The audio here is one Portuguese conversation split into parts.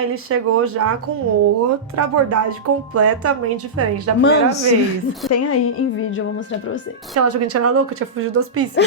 Aí ele chegou já com outra abordagem completamente diferente da primeira vez. Tem aí em vídeo, eu vou mostrar pra vocês. Aquela joguinha era louca, tinha fugido do hospício.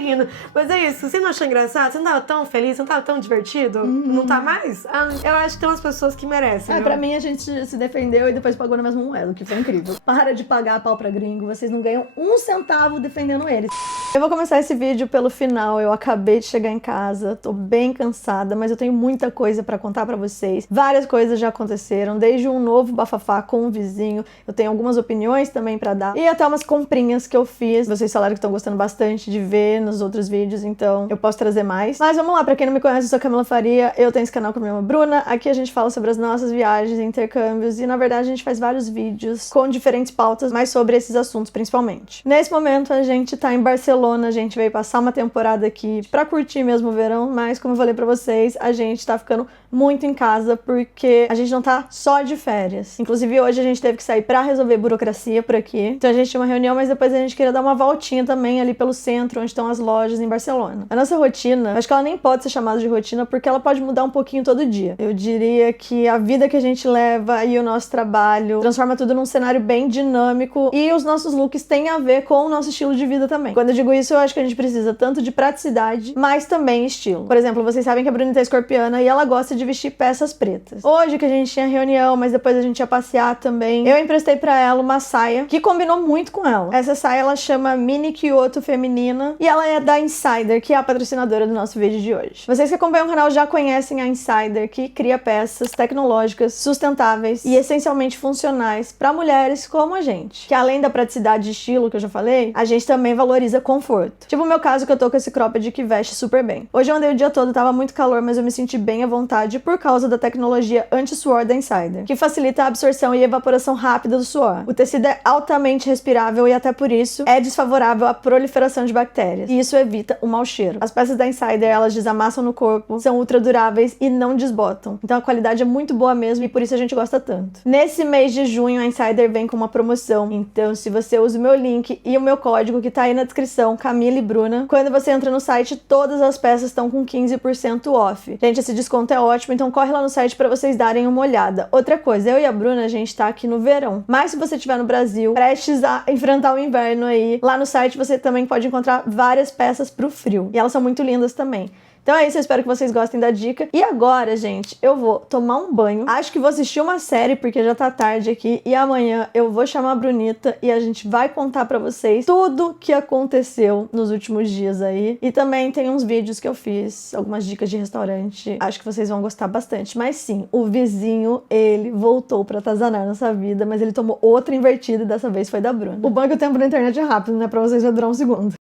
rindo. Mas é isso, você não achou engraçado? Você não tava tão feliz? Você não tava tão divertido? Não tá mais? Eu acho que tem umas pessoas que merecem. Pra mim, a gente se defendeu e depois pagou na mesma moeda, o que foi incrível. Para de pagar pau pra gringo, vocês não ganham um centavo defendendo eles. Eu vou começar esse vídeo pelo final. Eu acabei de chegar em casa, tô bem cansada, mas eu tenho muita coisa pra contar pra vocês. Várias coisas já aconteceram, desde um novo bafafá com um vizinho, eu tenho algumas opiniões também pra dar, e até umas comprinhas que eu fiz. Vocês falaram que estão gostando bastante de ver nos outros vídeos, então eu posso trazer mais. Mas vamos lá, pra quem não me conhece, eu sou Camila Faria, eu tenho esse canal com a minha irmã Bruna. Aqui a gente fala sobre as nossas viagens, intercâmbios, e na verdade a gente faz vários vídeos com diferentes pautas, mas sobre esses assuntos principalmente. Nesse momento a gente tá em Barcelona, a gente veio passar uma temporada aqui pra curtir mesmo o verão, mas como eu falei pra vocês, a gente tá ficando muito em casa porque a gente não tá só de férias. Inclusive hoje a gente teve que sair pra resolver burocracia por aqui. Então a gente tinha uma reunião, mas depois a gente queria dar uma voltinha também ali pelo centro, onde estão as lojas em Barcelona. A nossa rotina, acho que ela nem pode ser chamada de rotina porque ela pode mudar um pouquinho todo dia. Eu diria que a vida que a gente leva e o nosso trabalho transforma tudo num cenário bem dinâmico, e os nossos looks têm a ver com o nosso estilo de vida também. Quando eu digo isso, eu acho que a gente precisa tanto de praticidade, mas também estilo. Por exemplo, vocês sabem que a Bruna é escorpiana e ela gosta de vestir peças pretas. Hoje que a gente tinha reunião, mas depois a gente ia passear também, eu emprestei pra ela uma saia que combinou muito com ela. Essa saia ela chama Mini Kyoto Feminina e ela é da Insider, que é a patrocinadora do nosso vídeo de hoje. Vocês que acompanham o canal já conhecem a Insider, que cria peças tecnológicas, sustentáveis e essencialmente funcionais para mulheres como a gente. Que além da praticidade de estilo que eu já falei, a gente também valoriza conforto. Tipo o meu caso, que eu tô com esse cropped que veste super bem. Hoje eu andei o dia todo, tava muito calor, mas eu me senti bem à vontade por causa da tecnologia anti-suor da Insider, que facilita a absorção e evaporação rápida do suor. O tecido é altamente respirável e até por isso é desfavorável à proliferação de bactérias, e isso evita o mau cheiro. As peças da Insider, elas desamassam no corpo, são ultra duráveis e não desbotam. Então a qualidade é muito boa mesmo e por isso a gente gosta tanto. Nesse mês de junho, a Insider vem com uma promoção. Então se você usa o meu link e o meu código que tá aí na descrição, Camila e Bruna, quando você entra no site, todas as peças estão com 15% off. Gente, esse desconto é ótimo, então corre lá no site pra vocês darem uma olhada. Outra coisa, eu e a Bruna, a gente tá aqui no verão, mas se você estiver no Brasil, prestes a enfrentar o inverno aí, lá no site você também pode encontrar várias peças pro frio, e elas são muito lindas também. Então é isso, eu espero que vocês gostem da dica. E agora, gente, eu vou tomar um banho. Acho que vou assistir uma série, porque já tá tarde aqui. E amanhã eu vou chamar a Brunita e a gente vai contar pra vocês tudo que aconteceu nos últimos dias aí. E também tem uns vídeos que eu fiz, algumas dicas de restaurante. Acho que vocês vão gostar bastante. Mas sim, o vizinho, ele voltou pra atazanar nossa vida, mas ele tomou outra invertida e dessa vez foi da Bruna. O bom é que o tempo na internet é rápido, né? Pra vocês vai durar um segundo.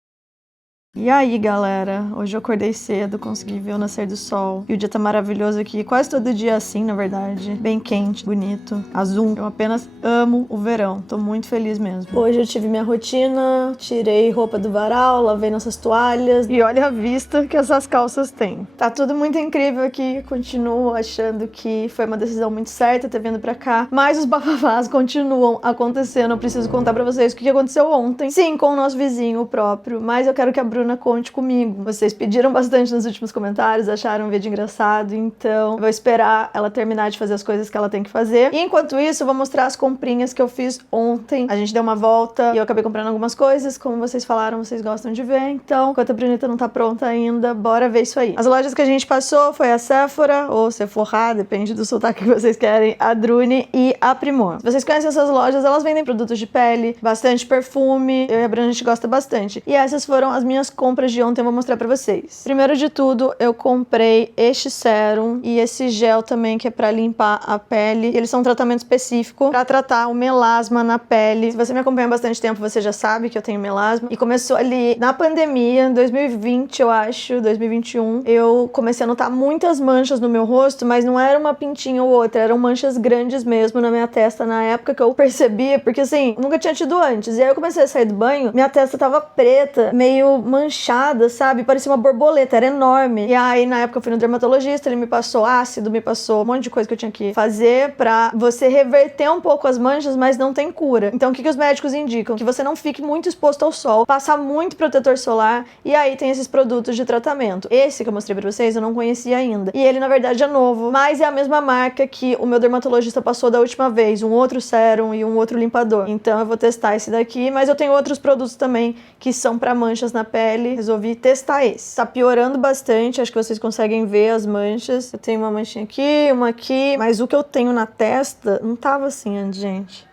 E aí, galera, hoje eu acordei cedo, consegui ver o nascer do sol e o dia tá maravilhoso aqui, quase todo dia assim, na verdade, bem quente, bonito, azul. Eu apenas amo o verão, tô muito feliz mesmo. Hoje eu tive minha rotina, tirei roupa do varal, lavei nossas toalhas e olha a vista que essas calças têm. Tá tudo muito incrível aqui, continuo achando que foi uma decisão muito certa ter vindo pra cá, mas os bafafás continuam acontecendo. Eu preciso contar pra vocês o que aconteceu ontem, sim, com o nosso vizinho próprio, mas eu quero que a Bruna conte comigo. Vocês pediram bastante nos últimos comentários, acharam o vídeo engraçado, então eu vou esperar ela terminar de fazer as coisas que ela tem que fazer. E enquanto isso, eu vou mostrar as comprinhas que eu fiz ontem. A gente deu uma volta e eu acabei comprando algumas coisas, como vocês falaram, vocês gostam de ver. Então, enquanto a Brunita não tá pronta ainda, bora ver isso aí. As lojas que a gente passou foi a Sephora, ou Sephora, depende do sotaque que vocês querem, a Druni e a Primor. Se vocês conhecem essas lojas, elas vendem produtos de pele, bastante perfume, eu e a Bruna a gente gosta bastante. E essas foram as minhas compras de ontem, eu vou mostrar pra vocês. Primeiro de tudo, eu comprei este sérum e esse gel também, que é pra limpar a pele. Eles são um tratamento específico pra tratar o melasma na pele. Se você me acompanha há bastante tempo, você já sabe que eu tenho melasma. E começou ali na pandemia, em 2020, eu acho, 2021. Eu comecei a notar muitas manchas no meu rosto, mas não era uma pintinha ou outra, eram manchas grandes mesmo na minha testa na época que eu percebia, porque assim, nunca tinha tido antes. E aí eu comecei a sair do banho, minha testa tava preta, meio manchada, sabe? Parecia uma borboleta, era enorme. E aí, na época, eu fui no dermatologista, ele me passou ácido, me passou um monte de coisa que eu tinha que fazer pra você reverter um pouco as manchas, mas não tem cura. Então, o que os médicos indicam? Que você não fique muito exposto ao sol, passar muito protetor solar, e aí tem esses produtos de tratamento. Esse que eu mostrei pra vocês, eu não conhecia ainda. E ele, na verdade, é novo, mas é a mesma marca que o meu dermatologista passou da última vez, um outro sérum e um outro limpador. Então, eu vou testar esse daqui, mas eu tenho outros produtos também que são pra manchas na pele. Resolvi testar esse. Tá piorando bastante, acho que vocês conseguem ver as manchas. Eu tenho uma manchinha aqui, uma aqui, mas o que eu tenho na testa não tava assim antes, gente.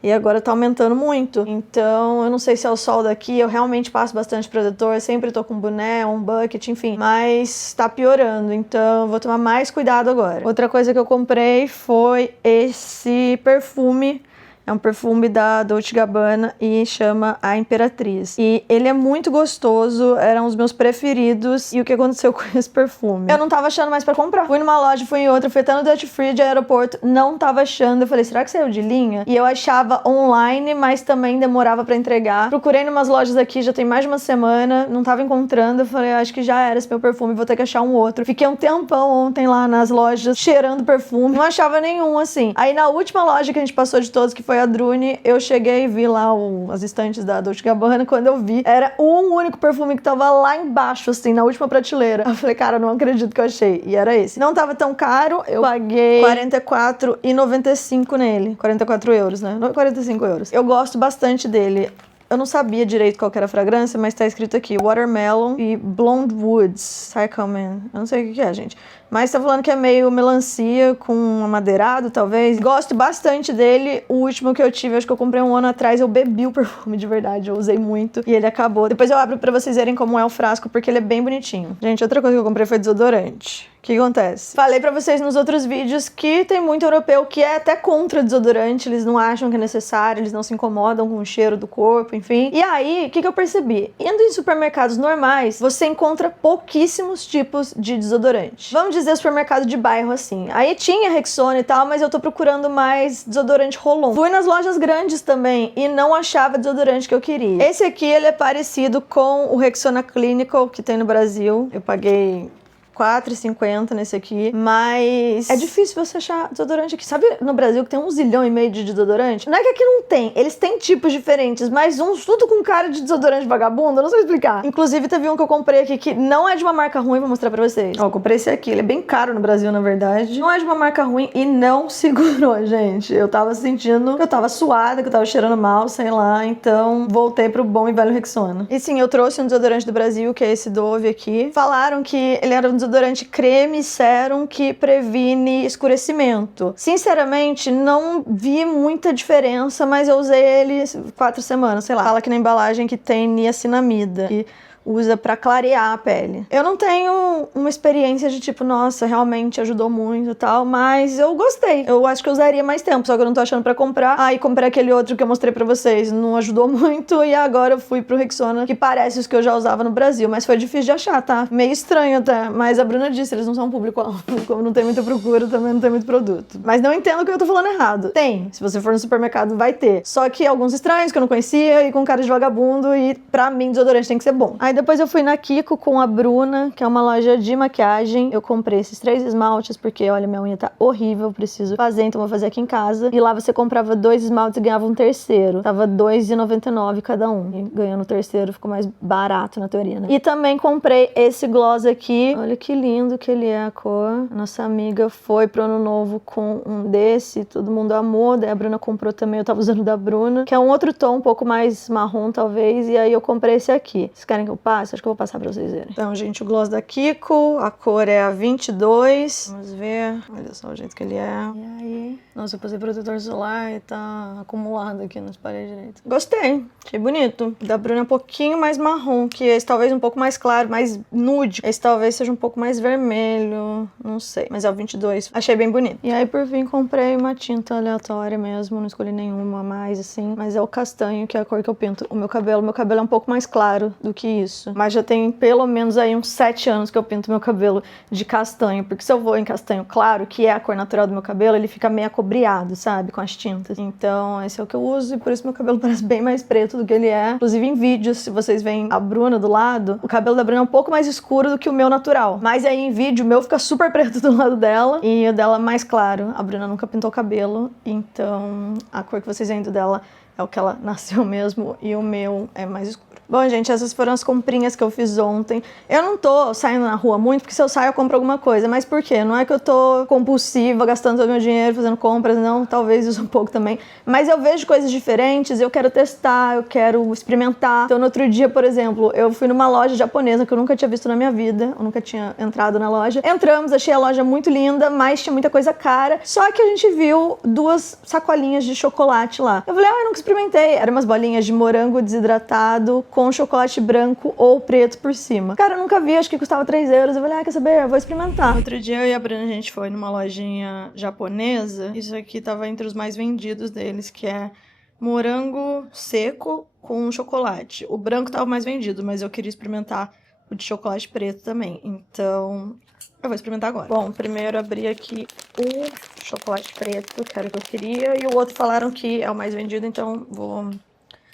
E agora tá aumentando muito. Então, eu não sei se é o sol daqui, eu realmente passo bastante protetor, sempre tô com boné, um bucket, enfim. Mas tá piorando, então eu vou tomar mais cuidado agora. Outra coisa que eu comprei foi esse perfume. É um perfume da Dolce & Gabbana e chama A Imperatriz. E ele é muito gostoso, era um dos meus preferidos. E o que aconteceu com esse perfume? Eu não tava achando mais pra comprar. Fui numa loja, fui em outra, fui até no Duty Free de aeroporto, não tava achando. Eu falei, será que saiu de linha? E eu achava online, mas também demorava pra entregar. Procurei em umas lojas aqui, já tem mais de uma semana, não tava encontrando. Eu falei, acho que já era esse meu perfume, vou ter que achar um outro. Fiquei um tempão ontem lá nas lojas, cheirando perfume, não achava nenhum, assim. Aí na última loja que a gente passou de todos, que foi a Druni, eu cheguei e vi lá as estantes da Dolce & Gabbana. Quando eu vi, era um único perfume que tava lá embaixo, assim, na última prateleira. Eu falei, cara, não acredito que eu achei. E era esse. Não tava tão caro, eu paguei R$44,95 nele. 44 euros, né? 45 euros. Eu gosto bastante dele. Eu não sabia direito qual que era a fragrância, mas tá escrito aqui, Watermelon e Blonde Woods, Cyclamen. Eu não sei o que é, gente. Mas tá falando que é meio melancia com amadeirado, talvez. Gosto bastante dele. O último que eu tive, acho que eu comprei um ano atrás, eu bebi o perfume de verdade, eu usei muito e ele acabou. Depois eu abro pra vocês verem como é o frasco, porque ele é bem bonitinho. Gente, outra coisa que eu comprei foi desodorante. O que acontece? Falei pra vocês nos outros vídeos que tem muito europeu que é até contra desodorante, eles não acham que é necessário, eles não se incomodam com o cheiro do corpo, enfim. E aí, o que eu percebi? Indo em supermercados normais, você encontra pouquíssimos tipos de desodorante. Vamos dizer supermercado de bairro, assim. Aí tinha Rexona e tal, mas eu tô procurando mais desodorante roll-on. Fui nas lojas grandes também e não achava desodorante que eu queria. Esse aqui, ele é parecido com o Rexona Clinical que tem no Brasil. Eu paguei R$4,50 nesse aqui, mas é difícil você achar desodorante aqui. Sabe no Brasil que tem 1,5 zilhão de desodorante? Não é que aqui não tem, eles têm tipos diferentes, mas uns tudo com cara de desodorante vagabundo, eu não sei explicar. Inclusive teve um que eu comprei aqui que não é de uma marca ruim, vou mostrar pra vocês. Ó, eu comprei esse aqui, ele é bem caro no Brasil, na verdade. Não é de uma marca ruim e não segurou, gente. Eu tava sentindo que eu tava suada, que eu tava cheirando mal, sei lá, então voltei pro bom e velho Rexona. E sim, eu trouxe um desodorante do Brasil, que é esse Dove aqui. Falaram que ele era um desodorante creme sérum que previne escurecimento. Sinceramente, não vi muita diferença, mas eu usei ele 4 semanas, sei lá. Fala aqui na embalagem que tem niacinamida, que usa pra clarear a pele. Eu não tenho uma experiência de tipo, nossa, realmente ajudou muito e tal, mas eu gostei. Eu acho que eu usaria mais tempo, só que eu não tô achando pra comprar. Aí comprei aquele outro que eu mostrei pra vocês, não ajudou muito, e agora eu fui pro Rexona, que parece os que eu já usava no Brasil, mas foi difícil de achar, tá? Meio estranho até, mas a Bruna disse, eles não são público-alvo. Como não tem muita procura, também não tem muito produto. Mas não entendo que eu tô falando errado. Tem, se você for no supermercado vai ter. Só que alguns estranhos que eu não conhecia e com cara de vagabundo, e pra mim desodorante tem que ser bom. Aí depois eu fui na Kiko com a Bruna, que é uma loja de maquiagem. Eu comprei esses 3 esmaltes, porque, olha, minha unha tá horrível, preciso fazer, então vou fazer aqui em casa. E lá você comprava 2 esmaltes e ganhava um terceiro. Tava R$2,99 cada um. E ganhando o terceiro ficou mais barato, na teoria, né? E também comprei esse gloss aqui. Olha que lindo que ele é a cor. Nossa amiga foi pro ano novo com um desse, todo mundo amou. Daí a Bruna comprou também, eu tava usando da Bruna, que é um outro tom, um pouco mais marrom, talvez. E aí eu comprei esse aqui. Vocês querem que eu passe? Acho que eu vou passar pra vocês verem. Então, gente, o gloss da Kiko, a cor é a 22. Vamos ver. Olha só o jeito que ele é. E aí? Nossa, eu passei protetor solar e tá acumulado aqui nas paredes direito. Gostei. Achei bonito. O da Bruna é um pouquinho mais marrom, que esse talvez um pouco mais claro, mais nude. Esse talvez seja um pouco mais vermelho. Não não sei, mas é o 22. Achei bem bonito. E aí, por fim, comprei uma tinta aleatória mesmo, não escolhi nenhuma a mais, assim. Mas é o castanho, que é a cor que eu pinto o meu cabelo. Meu cabelo é um pouco mais claro do que isso. Mas já tem pelo menos aí uns 7 anos que eu pinto meu cabelo de castanho. Porque se eu vou em castanho claro, que é a cor natural do meu cabelo, ele fica meio acobreado, sabe? Com as tintas. Então, esse é o que eu uso e por isso meu cabelo parece bem mais preto do que ele é. Inclusive em vídeos, se vocês veem a Bruna do lado, o cabelo da Bruna é um pouco mais escuro do que o meu natural. Mas aí em vídeo, o meu fica super preto do lado dela e o dela mais claro. A Bruna nunca pintou cabelo, então a cor que vocês veem do dela é o que ela nasceu mesmo e o meu é mais escuro. Bom, gente, essas foram as comprinhas que eu fiz ontem. Eu não tô saindo na rua muito, porque se eu saio eu compro alguma coisa. Mas por quê? Não é que eu tô compulsiva, gastando todo o meu dinheiro, fazendo compras, não. Talvez isso um pouco também. Mas eu vejo coisas diferentes, eu quero testar, eu quero experimentar. Então, no outro dia, por exemplo, eu fui numa loja japonesa que eu nunca tinha visto na minha vida. Eu nunca tinha entrado na loja. Entramos, achei a loja muito linda, mas tinha muita coisa cara. Só que a gente viu 2 sacolinhas de chocolate lá. Eu falei, eu nunca experimentei. Eram umas bolinhas de morango desidratado com chocolate branco ou preto por cima. Cara, eu nunca vi, acho que custava 3 euros. Eu falei, quer saber? Eu vou experimentar. Outro dia eu e a Bruna, a gente foi numa lojinha japonesa. Isso aqui tava entre os mais vendidos deles, que é morango seco com chocolate. O branco tava mais vendido, mas eu queria experimentar o de chocolate preto também. Então, eu vou experimentar agora. Bom, primeiro abri aqui o chocolate preto, que era o que eu queria. E o outro falaram que é o mais vendido, então vou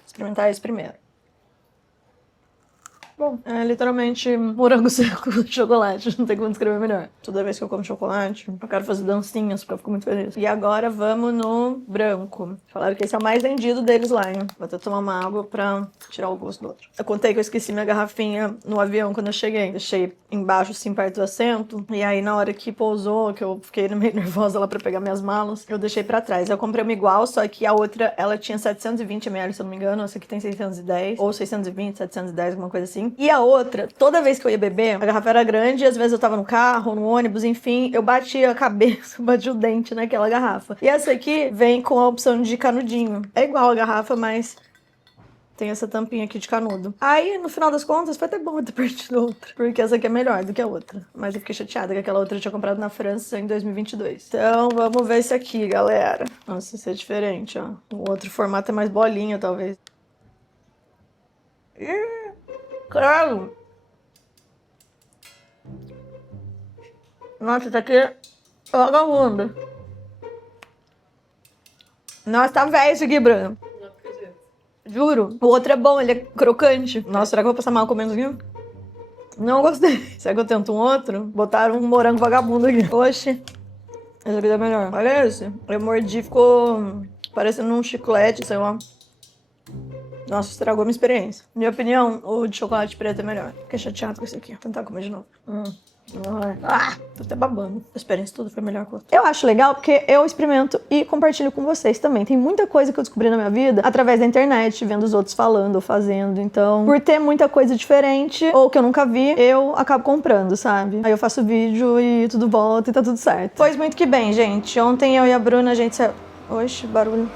experimentar esse primeiro. Bom, é literalmente morango seco com chocolate, não tem como descrever melhor. Toda vez que eu como chocolate, eu quero fazer dancinhas porque eu fico muito feliz. E agora vamos no branco. Falaram que esse é o mais vendido deles lá, hein? Vou até tomar uma água pra tirar o gosto do outro. Eu contei que eu esqueci minha garrafinha no avião quando eu cheguei. Deixei embaixo, assim, perto do assento. E aí, na hora que pousou, que eu fiquei meio nervosa lá pra pegar minhas malas, eu deixei pra trás. Eu comprei uma igual, só que a outra, ela tinha 720 ml, se eu não me engano. Essa aqui tem 610, ou 620, 710, alguma coisa assim. E a outra, toda vez que eu ia beber, a garrafa era grande, e às vezes eu tava no carro, no ônibus, enfim, eu batia a cabeça, batia o dente naquela garrafa. E essa aqui vem com a opção de canudinho. É igual a garrafa, mas tem essa tampinha aqui de canudo. Aí, no final das contas, foi até bom eu ter perdido outra, porque essa aqui é melhor do que a outra. Mas eu fiquei chateada que aquela outra eu tinha comprado na França em 2022. Então, vamos ver esse aqui, galera. Nossa, esse é diferente, ó. O outro formato é mais bolinha, talvez. Claro! Nossa, isso aqui é vagabundo. Nossa, tá velho isso aqui, Bruno. Não acredito. Juro. O outro é bom, ele é crocante. Nossa, será que eu vou passar mal comendo aqui? Não gostei. Será que eu tento um outro? Botaram um morango vagabundo aqui. Oxe. Esse aqui tá melhor. Olha esse. Eu mordi, ficou parecendo um chiclete, sei lá. Nossa, estragou minha experiência. Minha opinião, o de chocolate preto é melhor. Fiquei chateado com esse aqui. Vou tentar comer de novo. Tô até babando. A experiência toda foi melhor que a outra. Eu acho legal porque eu experimento e compartilho com vocês também. Tem muita coisa que eu descobri na minha vida através da internet, vendo os outros falando ou fazendo. Então, por ter muita coisa diferente ou que eu nunca vi, eu acabo comprando, sabe? Aí eu faço vídeo e tudo volta e tá tudo certo. Pois muito que bem, gente. Ontem eu e a Bruna, a gente saiu... Oxe, barulho.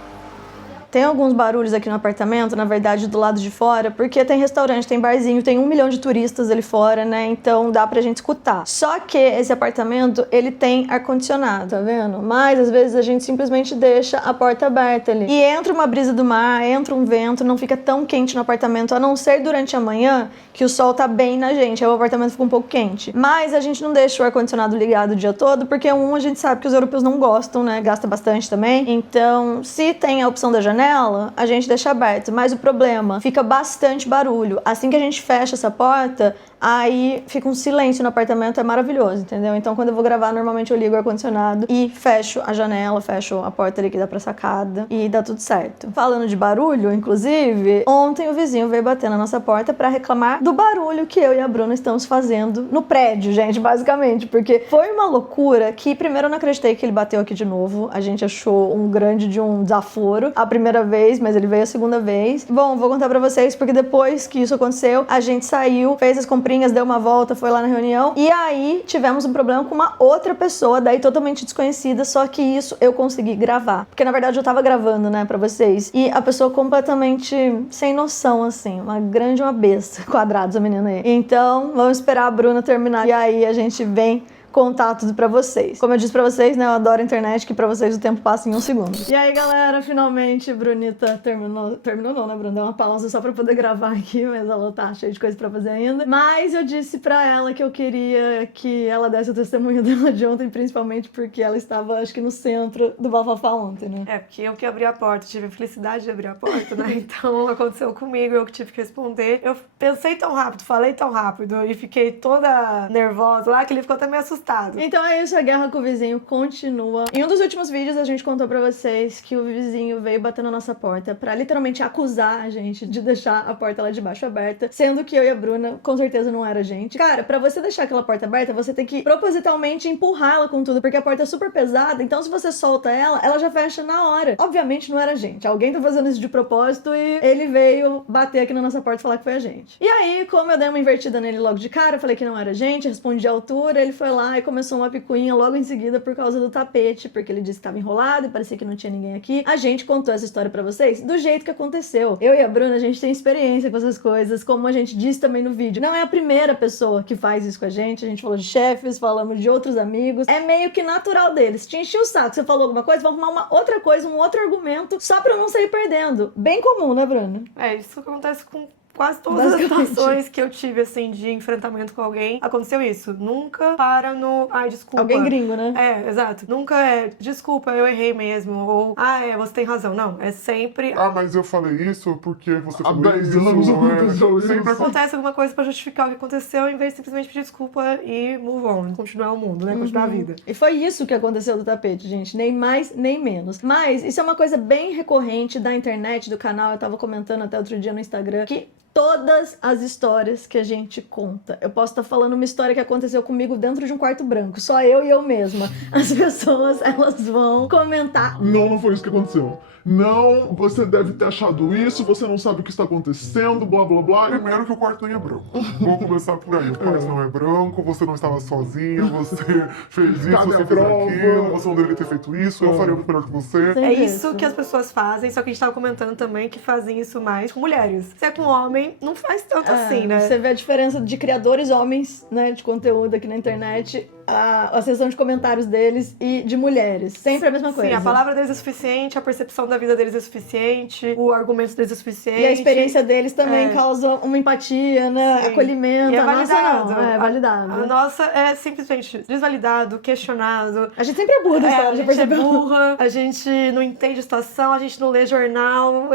Tem alguns barulhos aqui no apartamento, na verdade, do lado de fora, porque tem restaurante, tem barzinho, tem 1 milhão de turistas ali fora, né? Então dá pra gente escutar. Só que esse apartamento, ele tem ar-condicionado, tá vendo? Mas às vezes a gente simplesmente deixa a porta aberta ali. E entra uma brisa do mar, entra um vento, não fica tão quente no apartamento, a não ser durante a manhã, que o sol tá bem na gente, aí o apartamento fica um pouco quente. Mas a gente não deixa o ar-condicionado ligado o dia todo, porque a gente sabe que os europeus não gostam, né? Gasta bastante também. Então, se tem a opção da janela, a gente deixa aberto, mas o problema, fica bastante barulho. Assim que a gente fecha essa porta, aí fica um silêncio no apartamento, é maravilhoso, entendeu? Então quando eu vou gravar, normalmente eu ligo o ar-condicionado e fecho a janela, fecho a porta ali que dá pra sacada e dá tudo certo. Falando de barulho, inclusive, ontem o vizinho veio bater na nossa porta pra reclamar do barulho que eu e a Bruna estamos fazendo no prédio, gente, basicamente, porque foi uma loucura que primeiro eu não acreditei que ele bateu aqui de novo, a gente achou um grande de um desaforo a primeira vez, mas ele veio a segunda vez. Bom, vou contar pra vocês, porque depois que isso aconteceu, a gente saiu, fez as comprinhas, deu uma volta, foi lá na reunião, e aí tivemos um problema com uma outra pessoa, daí totalmente desconhecida, só que isso eu consegui gravar. Porque na verdade eu tava gravando, né, pra vocês, e a pessoa completamente sem noção, assim, uma besta. Quadrados a menina aí. Então, vamos esperar a Bruna terminar, e aí a gente vem contar tudo pra vocês. Como eu disse pra vocês, né, eu adoro a internet, que pra vocês o tempo passa em 1 segundo. E aí, galera, finalmente, Brunita terminou não, né, Bruna? Deu uma pausa só pra poder gravar aqui, mas ela tá cheia de coisa pra fazer ainda. Mas eu disse pra ela que eu queria que ela desse o testemunho dela de ontem, principalmente porque ela estava, acho que no centro do Bafafá ontem, né? É, porque eu que abri a porta, tive a felicidade de abrir a porta, né? Então aconteceu comigo, eu que tive que responder. Eu pensei tão rápido, falei tão rápido e fiquei toda nervosa lá que ele ficou até meio assustado. Então é isso, a guerra com o vizinho continua. Em um dos últimos vídeos a gente contou pra vocês que o vizinho veio bater na nossa porta pra literalmente acusar a gente de deixar a porta lá de baixo aberta, sendo que eu e a Bruna com certeza não era a gente. Cara, pra você deixar aquela porta aberta, você tem que propositalmente empurrar ela com tudo, porque a porta é super pesada, então se você solta ela, ela já fecha na hora. Obviamente não era a gente, alguém tá fazendo isso de propósito e ele veio bater aqui na nossa porta e falar que foi a gente. E aí, como eu dei uma invertida nele logo de cara, eu falei que não era a gente, respondi a altura, ele foi lá e começou uma picuinha logo em seguida por causa do tapete, porque ele disse que tava enrolado e parecia que não tinha ninguém aqui. A gente contou essa história pra vocês do jeito que aconteceu. Eu e a Bruna, a gente tem experiência com essas coisas, como a gente disse também no vídeo. Não é a primeira pessoa que faz isso com a gente falou de chefes, falamos de outros amigos. É meio que natural deles. Te enchi o saco, você falou alguma coisa, vamos arrumar uma outra coisa, um outro argumento, só pra eu não sair perdendo. Bem comum, né, Bruna? É, isso que acontece com quase todas as situações que eu tive, assim, de enfrentamento com alguém, aconteceu isso. Nunca para no, ai, desculpa. Alguém gringo, né? É, exato. Nunca é, desculpa, eu errei mesmo, ou, você tem razão. Não, é sempre... mas eu falei isso porque você falou Há 10 anos aconteceu isso. Sempre acontece alguma coisa pra justificar o que aconteceu, em vez de simplesmente pedir desculpa e move on, continuar o mundo, né? Continuar a vida. E foi isso que aconteceu do tapete, gente. Nem mais, nem menos. Mas isso é uma coisa bem recorrente da internet, do canal. Eu tava comentando até outro dia no Instagram que todas as histórias que a gente conta. Eu posso estar falando uma história que aconteceu comigo dentro de um quarto branco. Só eu e eu mesma. As pessoas, elas vão comentar. Não foi isso que aconteceu. Não, você deve ter achado isso, você não sabe o que está acontecendo, blá blá blá. Primeiro que o quarto nem é branco. Vamos começar por aí. O quarto não é branco, você não estava sozinha, você fez isso, Cadê você a fez prova? aquilo, você não deveria ter feito isso, eu faria muito melhor que você. Sim. É isso que as pessoas fazem, só que a gente tava comentando também que fazem isso mais com mulheres. Se é com homem, não faz tanto assim, né? Você vê a diferença de criadores homens, né, de conteúdo aqui na internet, a sessão de comentários deles e de mulheres. Sempre a mesma coisa. Sim, a palavra deles é suficiente, a percepção da vida deles é suficiente, o argumento deles é suficiente. E a experiência deles também causa uma empatia, né? Sim. acolhimento. E é a nossa validado. não, é validado. A nossa é simplesmente desvalidado, questionado. A gente sempre é burra da história, A já gente é percebeu? burra, a gente não entende a situação, a gente não lê jornal.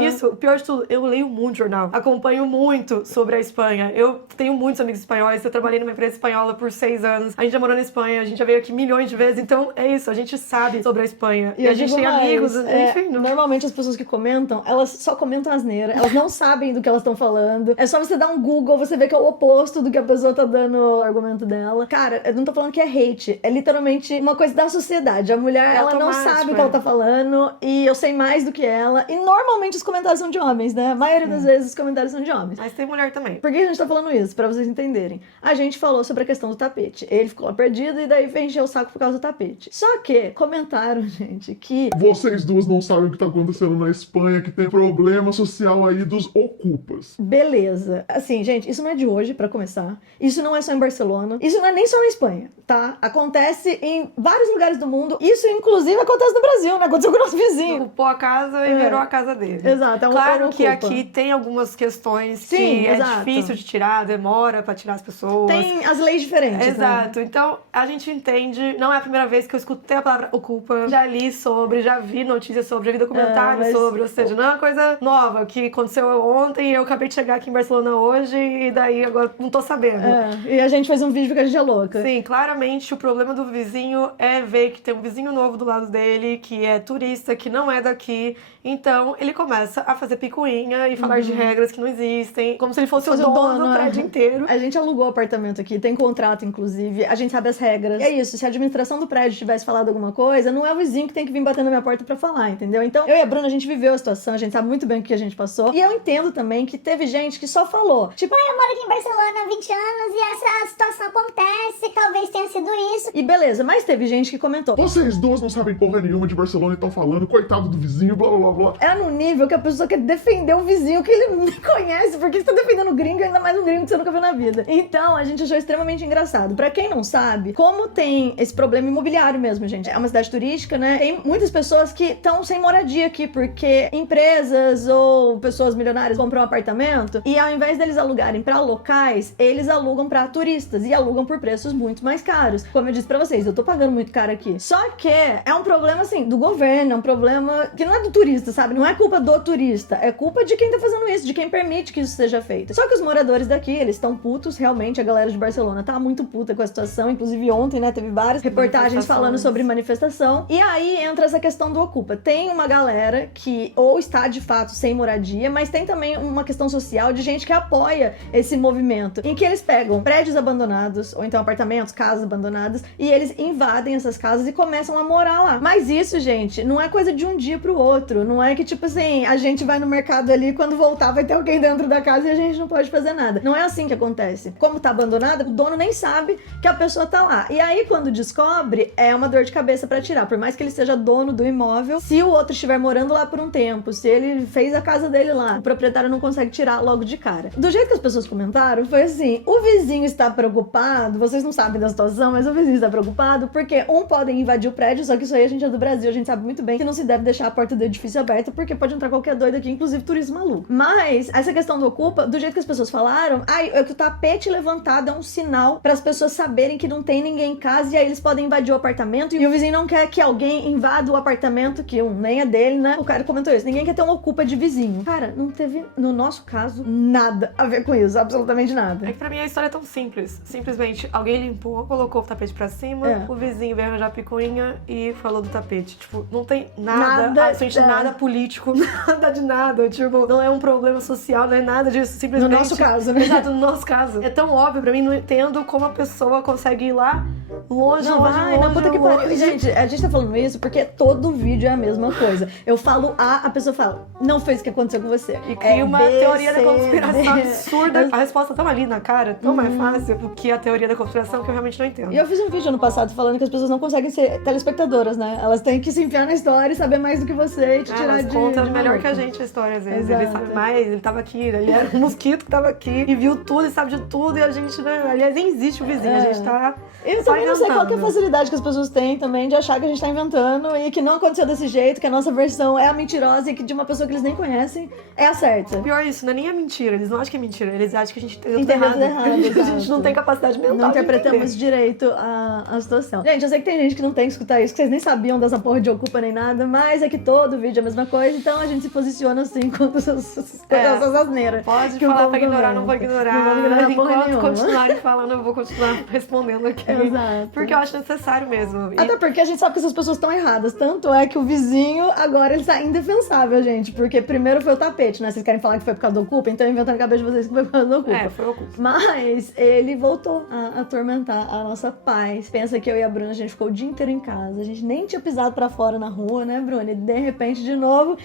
E isso, o pior de tudo, eu leio muito jornal. Acompanho muito sobre a Espanha. Eu tenho muitos amigos espanhóis, eu trabalhei numa empresa espanhola por 6 anos. A gente já morou na Espanha, a gente já veio aqui milhões de vezes. Então é isso, a gente sabe sobre a Espanha. E a gente tem amigos, enfim. Normalmente as pessoas que comentam, elas só comentam asneira. Elas não sabem do que elas estão falando. É só você dar um Google, você vê que é o oposto do que a pessoa tá dando o argumento dela. Cara, eu não tô falando que é hate. É literalmente uma coisa da sociedade. A mulher, ela não sabe o que ela tá falando e eu sei mais do que ela. E normalmente os comentários são de homens, né? A maioria das vezes os comentários são de homens. Mas tem mulher também. Por que a gente tá falando isso? Pra vocês entenderem. A gente falou sobre a questão do tapete. Ele ficou lá perdido e daí veio encher o saco por causa do tapete. Só que comentaram, gente, que Vocês duas não sabem o que está acontecendo na Espanha, que tem problema social aí dos ocupas. beleza. Assim, gente, isso não é de hoje, pra começar. Isso não é só em Barcelona. Isso não é nem só na Espanha, tá? Acontece em vários lugares do mundo. Isso, inclusive, acontece no Brasil, né? Aconteceu com o nosso vizinho. Ocupou a casa e virou a casa dele. Exato, é um Claro que ocupa. aqui tem algumas questões Sim, que é exato. difícil de tirar, demora pra tirar as pessoas. Tem as leis diferentes, né? Exato. Então, a gente entende, não é a primeira vez que eu escutei a palavra ocupa. Já li sobre, já vi notícias sobre, já vi documentários mas- sobre, ou seja, não é uma coisa nova que aconteceu ontem e eu acabei de chegar aqui em Barcelona hoje e daí agora não tô sabendo. E a gente fez um vídeo porque a gente é louca. Sim, claramente o problema do vizinho é ver que tem um vizinho novo do lado dele, que é turista, que não é daqui. Então, ele começa a fazer picuinha e falar de regras que não existem, como se ele fosse o dono do prédio inteiro. A gente alugou o apartamento aqui, tem contrato, inclusive, a gente sabe as regras. E é isso, se a administração do prédio tivesse falado alguma coisa, não é o vizinho que tem que vir bater na minha porta pra falar, entendeu? Então, eu e a Bruna, a gente viveu a situação, a gente sabe muito bem o que a gente passou. E eu entendo também que teve gente que só falou, tipo, Eu moro aqui em Barcelona há 20 anos e essa situação acontece, talvez tenha sido isso. e beleza, mas teve gente que comentou. Vocês duas não sabem porra nenhuma de Barcelona e estão falando, coitado do vizinho, blá blá blá blá. É no nível que a pessoa quer defender o vizinho que ele nem conhece, porque você tá defendendo o gringo, ainda mais um gringo que você nunca viu na vida. Então, a gente achou extremamente engraçado. Pra quem não sabe? Como tem esse problema imobiliário mesmo, gente. É uma cidade turística, né? Tem muitas pessoas que estão sem moradia aqui, porque empresas ou pessoas milionárias compram um apartamento e ao invés deles alugarem pra locais, eles alugam pra turistas e alugam por preços muito mais caros. Como eu disse pra vocês, eu tô pagando muito caro aqui. Só que é um problema, assim, do governo, é um problema que não é do turista, sabe? Não é culpa do turista, é culpa de quem tá fazendo isso, de quem permite que isso seja feito. Só que os moradores daqui, eles estão putos, realmente, a galera de Barcelona tá muito puta com a situação, inclusive ontem, né, teve várias reportagens falando sobre manifestação. E aí entra essa questão do Ocupa. Tem uma galera que ou está de fato sem moradia, mas tem também uma questão social de gente que apoia esse movimento, em que eles pegam prédios abandonados, ou então apartamentos, casas abandonadas, e eles invadem essas casas e começam a morar lá. Mas isso, gente, não é coisa de um dia pro outro. Não é que, tipo assim, a gente vai no mercado ali, quando voltar vai ter alguém dentro da casa e a gente não pode fazer nada. Não é assim que acontece. Como tá abandonada, o dono nem sabe que a pessoa tá lá. E aí, quando descobre, é uma dor de cabeça pra tirar. Por mais que ele seja dono do imóvel, se o outro estiver morando lá por um tempo, se ele fez a casa dele lá, o proprietário não consegue tirar logo de cara. Do jeito que as pessoas comentaram, foi assim, o vizinho está preocupado, vocês não sabem da situação, mas o vizinho está preocupado porque podem invadir o prédio, só que isso aí a gente é do Brasil, a gente sabe muito bem que não se deve deixar a porta do edifício aberta, porque pode entrar qualquer doido aqui, inclusive turista maluco. Mas, essa questão do Ocupa, do jeito que as pessoas falaram, é que o tapete levantado é um sinal para as pessoas saberem que não tem ninguém em casa e aí eles podem invadir o apartamento e o vizinho não quer que alguém invada o apartamento, que nem é dele, né? O cara comentou isso, ninguém quer ter um Ocupa de vizinho. Cara, não teve, no nosso caso, nada a ver com isso, absolutamente nada. É que pra mim a história é tão simples. Simplesmente alguém limpou, colocou o tapete pra cima, o vizinho veio arranjar picuinha e falou do tapete. Tipo, não tem nada absolutamente nada político, nada de nada. Tipo, não é um problema social, não é nada disso. Simplesmente. No nosso caso, né? Exato, no nosso caso. É tão óbvio pra mim, não entendo como a pessoa consegue ir lá longe, não, vai, na puta que pariu. Gente, a gente tá falando isso porque todo vídeo é a mesma coisa. Eu falo a pessoa fala, não foi isso que aconteceu com você. E cria uma teoria da conspiração absurda. A resposta tão ali na cara, tão mais fácil do que a teoria da conspiração que eu realmente não entendo. E eu fiz um vídeo ano passado falando que as pessoas não conseguem ser telespectadoras, né? Elas têm que se enfiar na história e saber mais do que você e te tirar de... conta melhor que a gente a história, às vezes. Exato. Ele sabe mais, ele tava aqui, ele era um mosquito que tava aqui e viu tudo e sabe de tudo e a gente, né? Aliás, nem existe o vizinho, a gente tá... Eu também não sei qual que é a facilidade que as pessoas têm também de achar que a gente tá inventando e que não aconteceu desse jeito, que a nossa versão é a mentirosa e que de uma pessoa que eles nem conhecem é a certa. Pior isso, não é nem a mentira, eles não acham que é mentira, eles acham que a gente entendeu tudo errado. A gente não tem capacidade mental. Não interpretamos direito a situação. Gente, eu sei que tem gente que não tem que escutar isso, que vocês nem sabiam dessa porra de Ocupa nem nada, mas é que todo vídeo é a mesma coisa, então a gente se posiciona assim contra essas asneiras. Pode falar pra ignorar, não vou ignorar. Não vou ignorar porra Enquanto nenhuma. continuarem falando, eu vou continuar respondendo aqui. Exato. Porque eu acho necessário mesmo. Até porque a gente sabe que essas pessoas estão erradas. Tanto é que o vizinho, agora, ele tá indefensável, gente. Porque primeiro foi o tapete, né? Vocês querem falar que foi por causa do Ocupa? Então inventando na cabeça de vocês que foi por causa do Ocupa. Foi o Ocupa. Mas ele voltou a atormentar a nossa paz. Pensa que eu e a Bruna, a gente ficou o dia inteiro em casa. A gente nem tinha pisado pra fora na rua, né, Bruna? E de repente, de novo,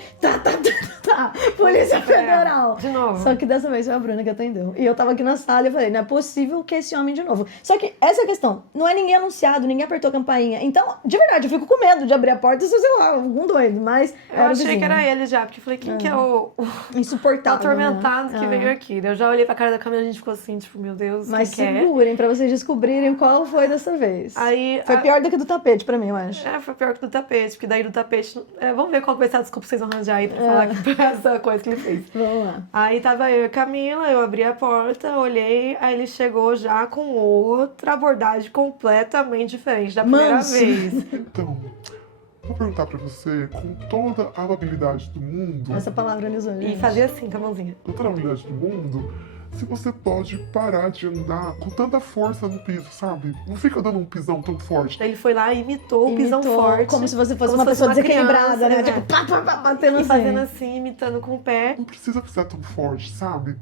Polícia Federal. De novo. Só que dessa vez foi a Bruna que atendeu. E eu tava aqui na sala e eu falei, não é possível que esse homem de novo. Só que essa é a questão. Não é ninguém anunciado, ninguém apertou a campainha. Então, de verdade, eu fico com medo de abrir a porta e sei lá, algum doido. Mas eu achei que era ele já, porque eu falei, quem que é o insuportável, atormentado, né? que veio aqui? Eu já olhei pra cara da câmera e a gente ficou assim, tipo, meu Deus, mas que segurem pra vocês descobrirem qual foi dessa vez. Aí, foi pior do que do tapete pra mim, eu acho. Foi pior que do tapete, porque daí do tapete... vamos ver qual vai ser a desculpa que vocês vão arranjar aí pra falar que foi essa coisa que ele fez. Vamos lá. Aí tava eu e a Camila, eu abri a porta, olhei, aí ele chegou já com outra abordagem completamente diferente da primeira vez. Então, vou perguntar pra você, com toda a amabilidade do mundo... Essa palavra ele usou, gente. E fazia assim com a mãozinha. Com toda a amabilidade do mundo, se você pode parar de andar com tanta força no piso, sabe? Não fica dando um pisão tão forte. Ele foi lá e imitou o pisão forte. Como se você fosse uma pessoa desequilibrada, né? Tipo, batendo assim. E fazendo assim, imitando com o pé. Não precisa pisar tão forte, sabe?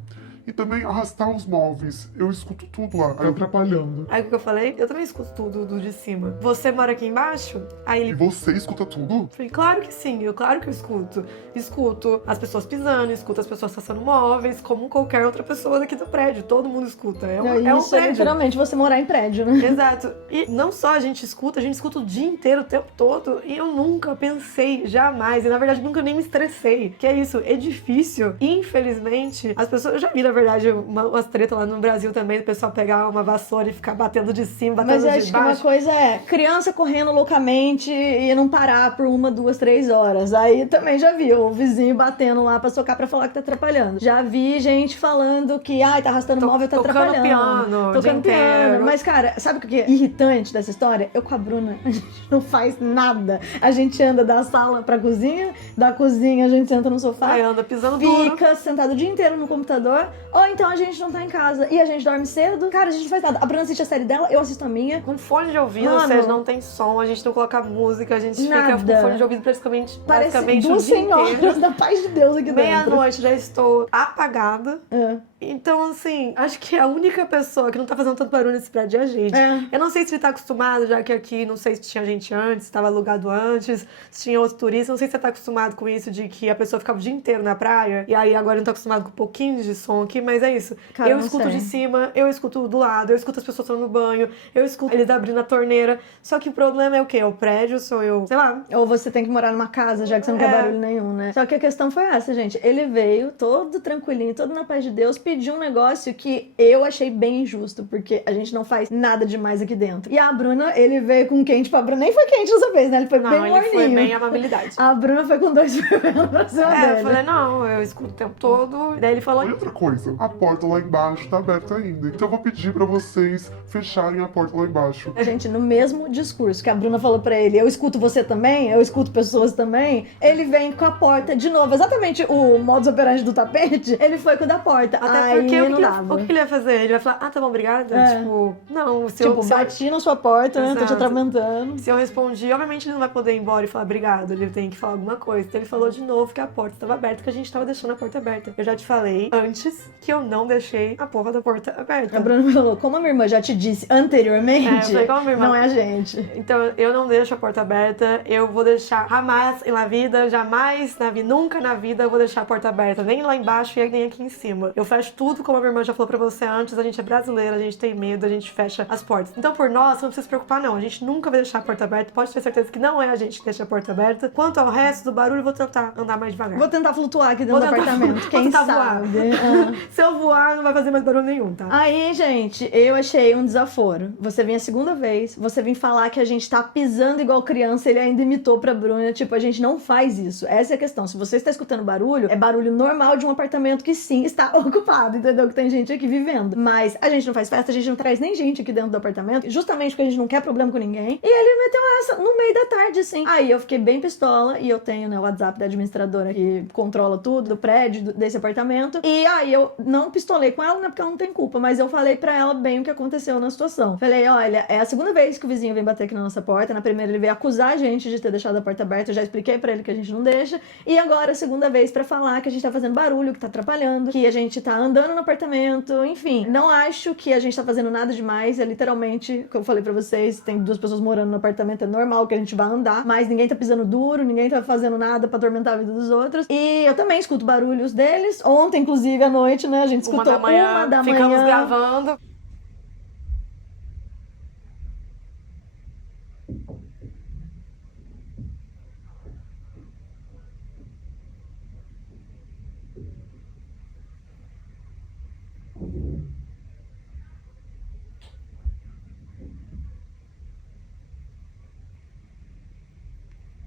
E também arrastar os móveis. Eu escuto tudo lá, aí atrapalhando. Aí o que eu falei? Eu também escuto tudo do de cima. Você mora aqui embaixo? Aí E ele... você escuta tudo? Falei, claro que sim, claro que eu escuto. Escuto as pessoas pisando, escuto as pessoas passando móveis, como qualquer outra pessoa daqui do prédio. Todo mundo escuta. É um isso é prédio. literalmente você morar em prédio, né? Exato. E não só a gente escuta o dia inteiro, o tempo todo. E eu nunca pensei, jamais, e na verdade nunca nem me estressei. Que é isso, edifício, infelizmente, as pessoas... Eu já vi, na verdade, verdade, umas tretas lá no Brasil também, do pessoal pegar uma vassoura e ficar batendo de cima, batendo Mas eu de acho que uma baixo. coisa é criança correndo loucamente e não parar por 1, 2, 3 horas. Aí também já vi o vizinho batendo lá pra socar pra falar que tá atrapalhando. Já vi gente falando que, tá arrastando móvel, tá tocando atrapalhando. piano o dia Tocando piano. inteiro. Mas, cara, sabe o que é irritante dessa história? Eu com a Bruna, a gente não faz nada. A gente anda da sala pra cozinha, da cozinha a gente senta no sofá. Aí anda pisando duro. Fica sentado o dia inteiro no computador, ou então a gente não tá em casa e a gente dorme cedo. Cara, a gente não faz nada. A Bruna assiste a série dela, eu assisto a minha. Com fone de ouvido, Mano, ou seja, não tem som, a gente não coloca música, a gente Nada. fica com fone de ouvido basicamente Parece o duas dia senhoras inteiro. da paz de Deus aqui dentro. Meia-noite já estou apagada. É. Então, assim, acho que a única pessoa que não tá fazendo tanto barulho nesse prédio é a gente. É. Eu não sei se ele tá acostumado, já que aqui, não sei se tinha gente antes, se tava alugado antes, se tinha outros turistas. Não sei se você tá acostumado com isso, de que a pessoa ficava o dia inteiro na praia. E aí agora eu não tô acostumado com um pouquinho de som aqui, mas é isso. Cara, eu não escuto sei. de cima, eu escuto do lado, eu escuto as pessoas tomando banho, eu escuto eles abrindo a torneira. Só que o problema é o quê? É o prédio, sou eu, sei lá. Ou você tem que morar numa casa, já que você não quer barulho nenhum, né? Só que a questão foi essa, gente. Ele veio todo tranquilinho, todo na paz de Deus, pediu um negócio que eu achei bem injusto, porque a gente não faz nada demais aqui dentro. E a Bruna, ele veio com quente pra Bruna. Nem foi quente dessa vez, né? Ele foi Não, bem ele morninho. foi bem amabilidade. A Bruna foi com 2 fervendo pra cima dele. Eu falei, não, eu escuto o tempo todo. Daí ele falou, E outra coisa, a porta lá embaixo tá aberta ainda. Então eu vou pedir pra vocês fecharem a porta lá embaixo. Gente, no mesmo discurso que a Bruna falou pra ele, eu escuto você também, eu escuto pessoas também, ele vem com a porta de novo, exatamente o modus operandi do tapete, ele foi com o da porta. até Aí porque não o dava. que ele ia fazer? Ele vai falar, tá bom, obrigada. É. Tipo, não, se Tipo, eu bati na sua porta, né? Tô te Exato. atormentando. Se eu respondi, obviamente ele não vai poder ir embora e falar obrigado, ele tem que falar alguma coisa. Então ele falou de novo que a porta estava aberta, que a gente tava deixando a porta aberta. Eu já te falei antes que eu não deixei a porra da porta aberta. A Bruna falou, como a minha irmã já te disse anteriormente, É, eu falei, como a minha irmã- não é a gente. Então eu não deixo a porta aberta, eu vou deixar jamais na vida, jamais na vida, nunca na vida eu vou deixar a porta aberta, nem lá embaixo e nem aqui em cima. Eu fecho tudo, como a minha irmã já falou pra você antes, a gente é brasileira, a gente tem medo, a gente fecha as portas. Então por nós, você não precisa se preocupar não, a gente nunca vai deixar a porta aberta, pode ter certeza que não é a gente que deixa a porta aberta. Quanto ao resto do barulho, eu vou tentar andar mais devagar. Vou tentar flutuar aqui dentro Vou do tentar- apartamento, vou quem tentar sabe. voar. Ah. Se eu voar, não vai fazer mais barulho nenhum, tá? Aí, gente, eu achei um desaforo. Você vem a segunda vez, você vem falar que a gente tá pisando igual criança, ele ainda imitou pra Bruna. Tipo, a gente não faz isso. Essa é a questão. Se você está escutando barulho, é barulho normal de um apartamento que sim está ocupado, entendeu? Que tem gente aqui vivendo. Mas a gente não faz festa, a gente não traz nem gente aqui dentro do apartamento, justamente porque a gente não quer problema com ninguém. E ele meteu essa no meio da tarde, assim. Aí eu fiquei bem pistola e eu tenho, né, o WhatsApp da administradora que controla tudo do prédio, desse apartamento. E aí eu não pistolei com ela, né, porque ela não tem culpa, mas eu falei pra ela bem o que aconteceu na situação. Falei, olha, é a segunda vez que o vizinho vem bater aqui na nossa porta. Na primeira ele veio acusar a gente de ter deixado a porta aberta, eu já expliquei pra ele que a gente não deixa. E agora a segunda vez pra falar que a gente tá fazendo barulho, que tá atrapalhando, que a gente tá andando no apartamento, enfim. Não acho que a gente tá fazendo nada demais, é literalmente, como eu falei pra vocês, tem 2 pessoas morando no apartamento, é normal que a gente vá andar, mas ninguém tá pisando duro, ninguém tá fazendo nada pra atormentar a vida dos outros. E eu também escuto barulhos deles. Ontem, inclusive, à noite, né, a gente escutou 1 da manhã. Ficamos gravando.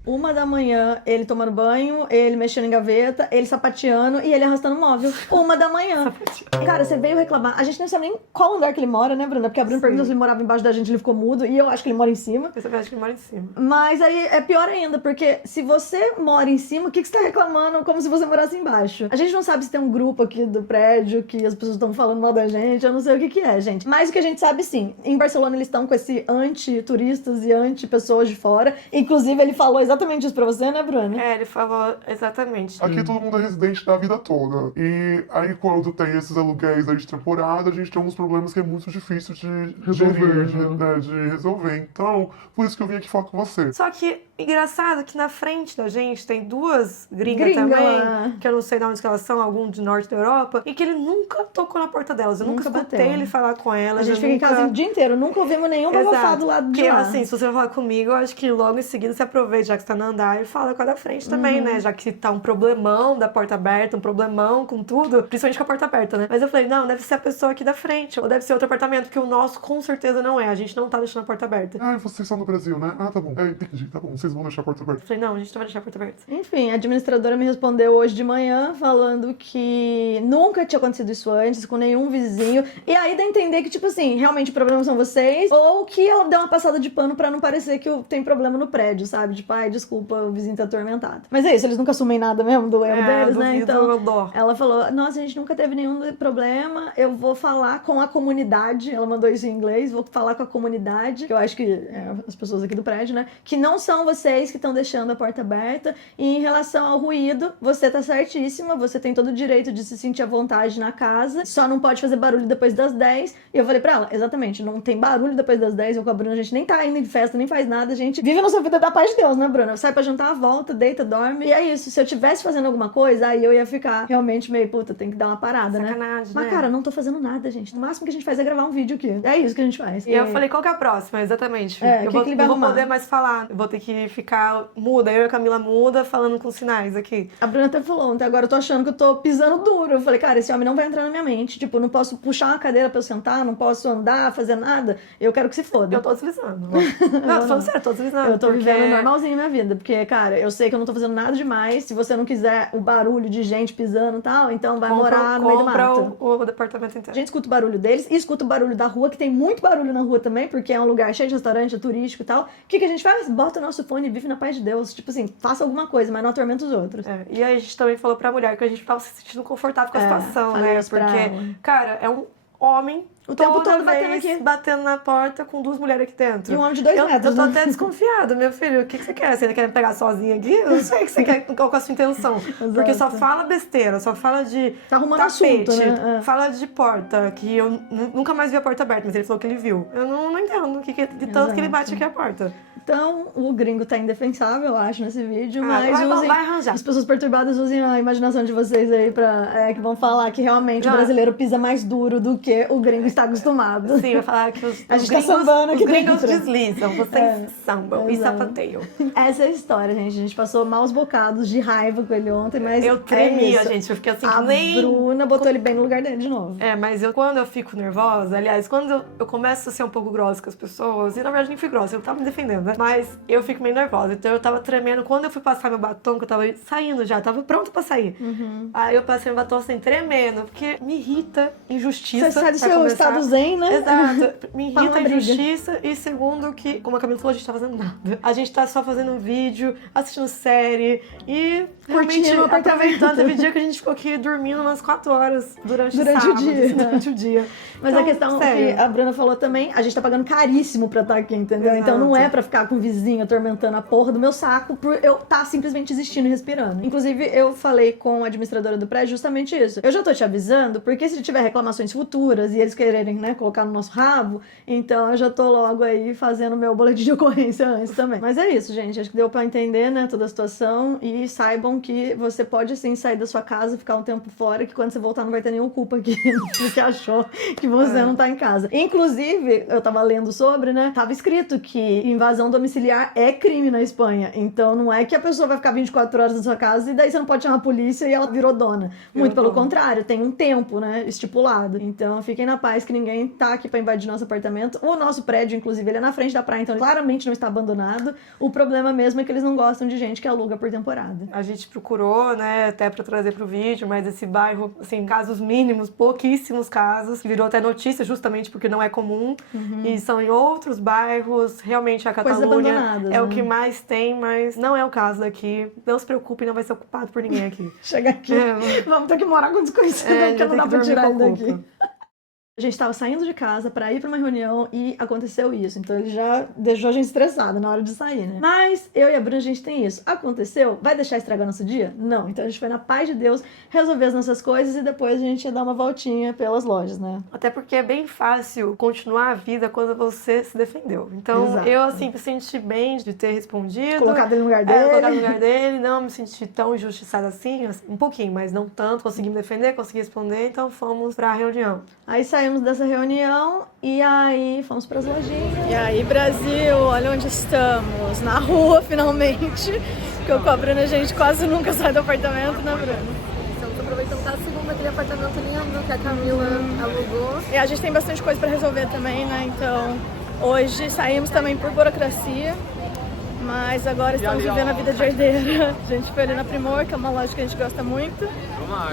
Uma da manhã, ele tomando banho, ele mexendo em gaveta, ele sapateando e ele arrastando móvel. 1 da manhã. Cara, você veio reclamar. A gente não sabe nem qual andar que ele mora, né, Bruna? Porque a Bruna perguntou se ele morava embaixo da gente, ele ficou mudo. E eu acho que ele mora em cima. Eu também acho que ele mora em cima. Mas aí é pior ainda, porque se você mora em cima, o que você tá reclamando como se você morasse embaixo? A gente não sabe se tem um grupo aqui do prédio que as pessoas estão falando mal da gente, eu não sei o que é, gente. Mas o que a gente sabe, sim, em Barcelona eles estão com esse anti-turistas e anti-pessoas de fora. Inclusive, ele falou exatamente isso pra você, né, Bruna? É, ele falou exatamente. Aqui todo mundo é residente da vida toda. E aí quando tem esses aluguéis aí de temporada, a gente tem uns problemas que é muito difícil de Resolver, gerir, né, de resolver. Então, por isso que eu vim aqui falar com você. Só que, engraçado que na frente da gente tem 2 gringas Gringa também, lá. que eu não sei de onde elas são, algum de norte da Europa, e que ele nunca tocou na porta delas. Eu nunca Nunca escutei bateu. ele falar com elas. A gente eu fica em nunca... casa o dia inteiro, nunca ouvimos nenhum babafá do lado de Porque, lá. assim, se você vai falar comigo, eu acho que logo em seguida você aproveita, já que tá no andar e fala com a da frente também, né? Já que tá um problemão da porta aberta, um problemão com tudo, principalmente com a porta aberta, né? Mas eu falei, não, deve ser a pessoa aqui da frente, ou deve ser outro apartamento, porque o nosso com certeza não é. A gente não tá deixando a porta aberta. Ah, vocês são do Brasil, né? Ah, tá bom. Entendi, tá bom. Vocês vão deixar a porta aberta. Eu falei, não, a gente não vai deixar a porta aberta. Enfim, a administradora me respondeu hoje de manhã falando que nunca tinha acontecido isso antes com nenhum vizinho. E aí dá a entender que, tipo assim, realmente o problema são vocês, ou que ela deu uma passada de pano pra não parecer que tem problema no prédio, sabe? Tipo, ai, desculpa, o vizinho tá atormentado. Mas é isso, eles nunca assumem nada mesmo do erro deles, né? Então, dó. ela falou, nossa, a gente nunca teve nenhum problema, eu vou falar com a comunidade, ela mandou isso em inglês, vou falar com a comunidade, que eu acho que é as pessoas aqui do prédio, né? Que não são vocês que estão deixando a porta aberta. E em relação ao ruído, você tá certíssima, você tem todo o direito de se sentir à vontade na casa, só não pode fazer barulho depois das 10. E eu falei pra ela, exatamente, não tem barulho depois das 10, eu com a Bruna, a gente nem tá indo em festa, nem faz nada, a gente vive a nossa vida da paz de Deus, né, Bruna? Sai pra jantar, volta, deita, dorme, e é isso. Se eu tivesse fazendo alguma coisa, aí eu ia ficar realmente meio, puta, tem que dar uma parada, Sacanagem, Mas, né? cara, não tô fazendo nada, gente. No máximo que a gente faz é gravar um vídeo aqui. É isso que a gente faz. E eu falei, qual que é a próxima? Exatamente. É, eu que ele vai não vou arrumar? poder mais falar. Eu vou ter que ficar muda. Eu e a Camila muda, falando com sinais aqui. A Bruna até falou ontem, agora eu tô achando que eu tô pisando duro. Eu falei, cara, esse homem não vai entrar na minha mente. Tipo, eu não posso puxar uma cadeira pra eu sentar, não posso andar, fazer nada. Eu quero que se foda. Eu tô deslizando. Não, tô falando sério, tô deslizando. Eu tô vivendo normalzinho minha vida, porque, cara, eu sei que eu não tô fazendo nada demais. Se você não quiser o barulho de gente pisando e tal, então vai morar no meio do mato. O departamento A inteiro. gente escuta o barulho deles e escuta o barulho da rua, que tem muito barulho na rua também, porque é um lugar cheio de restaurante, é turístico e tal. O que a gente faz? Bota o nosso fone e vive na paz de Deus. Tipo assim, faça alguma coisa, mas não atormenta os outros. É, e aí a gente também falou pra mulher que a gente tava se sentindo confortável com a situação, falei né? isso pra Porque, ela. cara, é um homem O tempo toda todo batendo vez aqui. batendo na porta com duas mulheres aqui dentro. E um homem de 2 metros, Eu tô né? até desconfiada, meu filho. O que você quer? Você ainda quer me pegar sozinha aqui? Eu não sei o que você quer, qual que é a sua intenção. Porque só fala besteira, só fala de Tá arrumando tapete, assunto, né? É. fala de porta, que eu nunca mais vi a porta aberta, mas ele falou que ele viu. Eu não entendo de tanto que ele bate aqui a porta. Então, o gringo tá indefensável, eu acho, nesse vídeo, mas vai arranjar. as pessoas perturbadas usem a imaginação de vocês aí pra, que vão falar que realmente o brasileiro pisa mais duro do que o gringo está acostumado. Sim, vai falar que os A gente gringos, tá sambando aqui os gringos dentro. deslizam, vocês sambam e exato. sapateiam. Essa é a história, gente. A gente passou maus bocados de raiva com ele ontem, mas Eu tremia, isso. gente, eu fiquei assim, A nem... Bruna botou ele bem no lugar dele de novo. É, mas quando eu fico nervosa, aliás, quando eu começo a ser um pouco grossa com as pessoas, e na verdade nem fui grossa, eu tava me defendendo, né? Mas eu fico meio nervosa, então eu tava tremendo. Quando eu fui passar meu batom, que eu tava saindo já, tava pronto pra sair. Aí eu passei meu batom assim, tremendo, porque me irrita injustiça. Você sai do pra seu começar. estado zen, né? Exato. Me Fala irrita a uma briga. injustiça. E segundo que, como a Camila falou, a gente tá fazendo nada. A gente tá só fazendo vídeo, assistindo série e realmente Curtindo o apartamento. aproveitando. Teve dia que a gente ficou aqui dormindo umas 4 horas durante Durante o sábado, dia. durante o dia. Mas Então, a questão sério. que a Bruna falou também, a gente tá pagando caríssimo pra estar aqui, entendeu? Exato. Então não é pra ficar com o vizinho atormentando a porra do meu saco por eu tá simplesmente existindo e respirando. Inclusive, eu falei com a administradora do prédio justamente isso. Eu já tô te avisando, porque se tiver reclamações futuras e eles quererem, né, colocar no nosso rabo, então eu já tô logo aí fazendo meu boletim de ocorrência antes também. Mas é isso, gente. Acho que deu pra entender, né, toda a situação e saibam que você pode sim sair da sua casa, ficar um tempo fora, que quando você voltar não vai ter nenhum culpa aqui porque achou que você não tá em casa. Inclusive, eu tava lendo sobre, né, tava escrito que invasão domiciliar é crime na Espanha. Então não é que a pessoa vai ficar 24 horas na sua casa e daí você não pode chamar a polícia e ela virou dona. Muito pelo contrário, tem um tempo, né, estipulado. Então fiquem na paz que ninguém tá aqui pra invadir nosso apartamento. O nosso prédio, inclusive, ele é na frente da praia, então ele claramente não está abandonado. O problema mesmo é que eles não gostam de gente que aluga por temporada. A gente procurou, né, até pra trazer pro vídeo, mas esse bairro, assim, casos mínimos, pouquíssimos casos, virou até notícia justamente porque não é comum, e são em outros bairros, realmente a Coisas Catalunha abandonadas, é o né? que mais tem, mas não é o caso daqui. Não se preocupe, não vai ser ocupado por ninguém aqui. Chega aqui, É. vamos ter que morar com desconhecido, que já não tem dá que pra dormir tirar com ele culpa. daqui. A gente tava saindo de casa pra ir pra uma reunião e aconteceu isso. Então ele já deixou a gente estressada na hora de sair, né? Mas eu e a Bruna, a gente tem isso. Aconteceu? Vai deixar estragar nosso dia? Não. Então a gente foi na paz de Deus resolver as nossas coisas e depois a gente ia dar uma voltinha pelas lojas, né? Até porque é bem fácil continuar a vida quando você se defendeu. Então, Exato. eu, assim, me senti bem de ter respondido. Colocado ele no lugar dele. Colocar no lugar dele, não me senti tão injustiçada assim, um pouquinho, mas não tanto. Consegui me defender, consegui responder, então fomos pra reunião. Aí saímos saímos dessa reunião e aí fomos pras lojinhas. E aí, Brasil, olha onde estamos. Na rua, finalmente. Porque eu com a Bruna, a gente quase nunca sai do apartamento, né, Bruna? Estamos aproveitando a segunda, aquele apartamento lindo que a Camila alugou. E a gente tem bastante coisa pra resolver também, né? Então, hoje saímos também por burocracia. Mas agora estamos vivendo a vida de herdeira. A gente foi ali na Primor, que é uma loja que a gente gosta muito.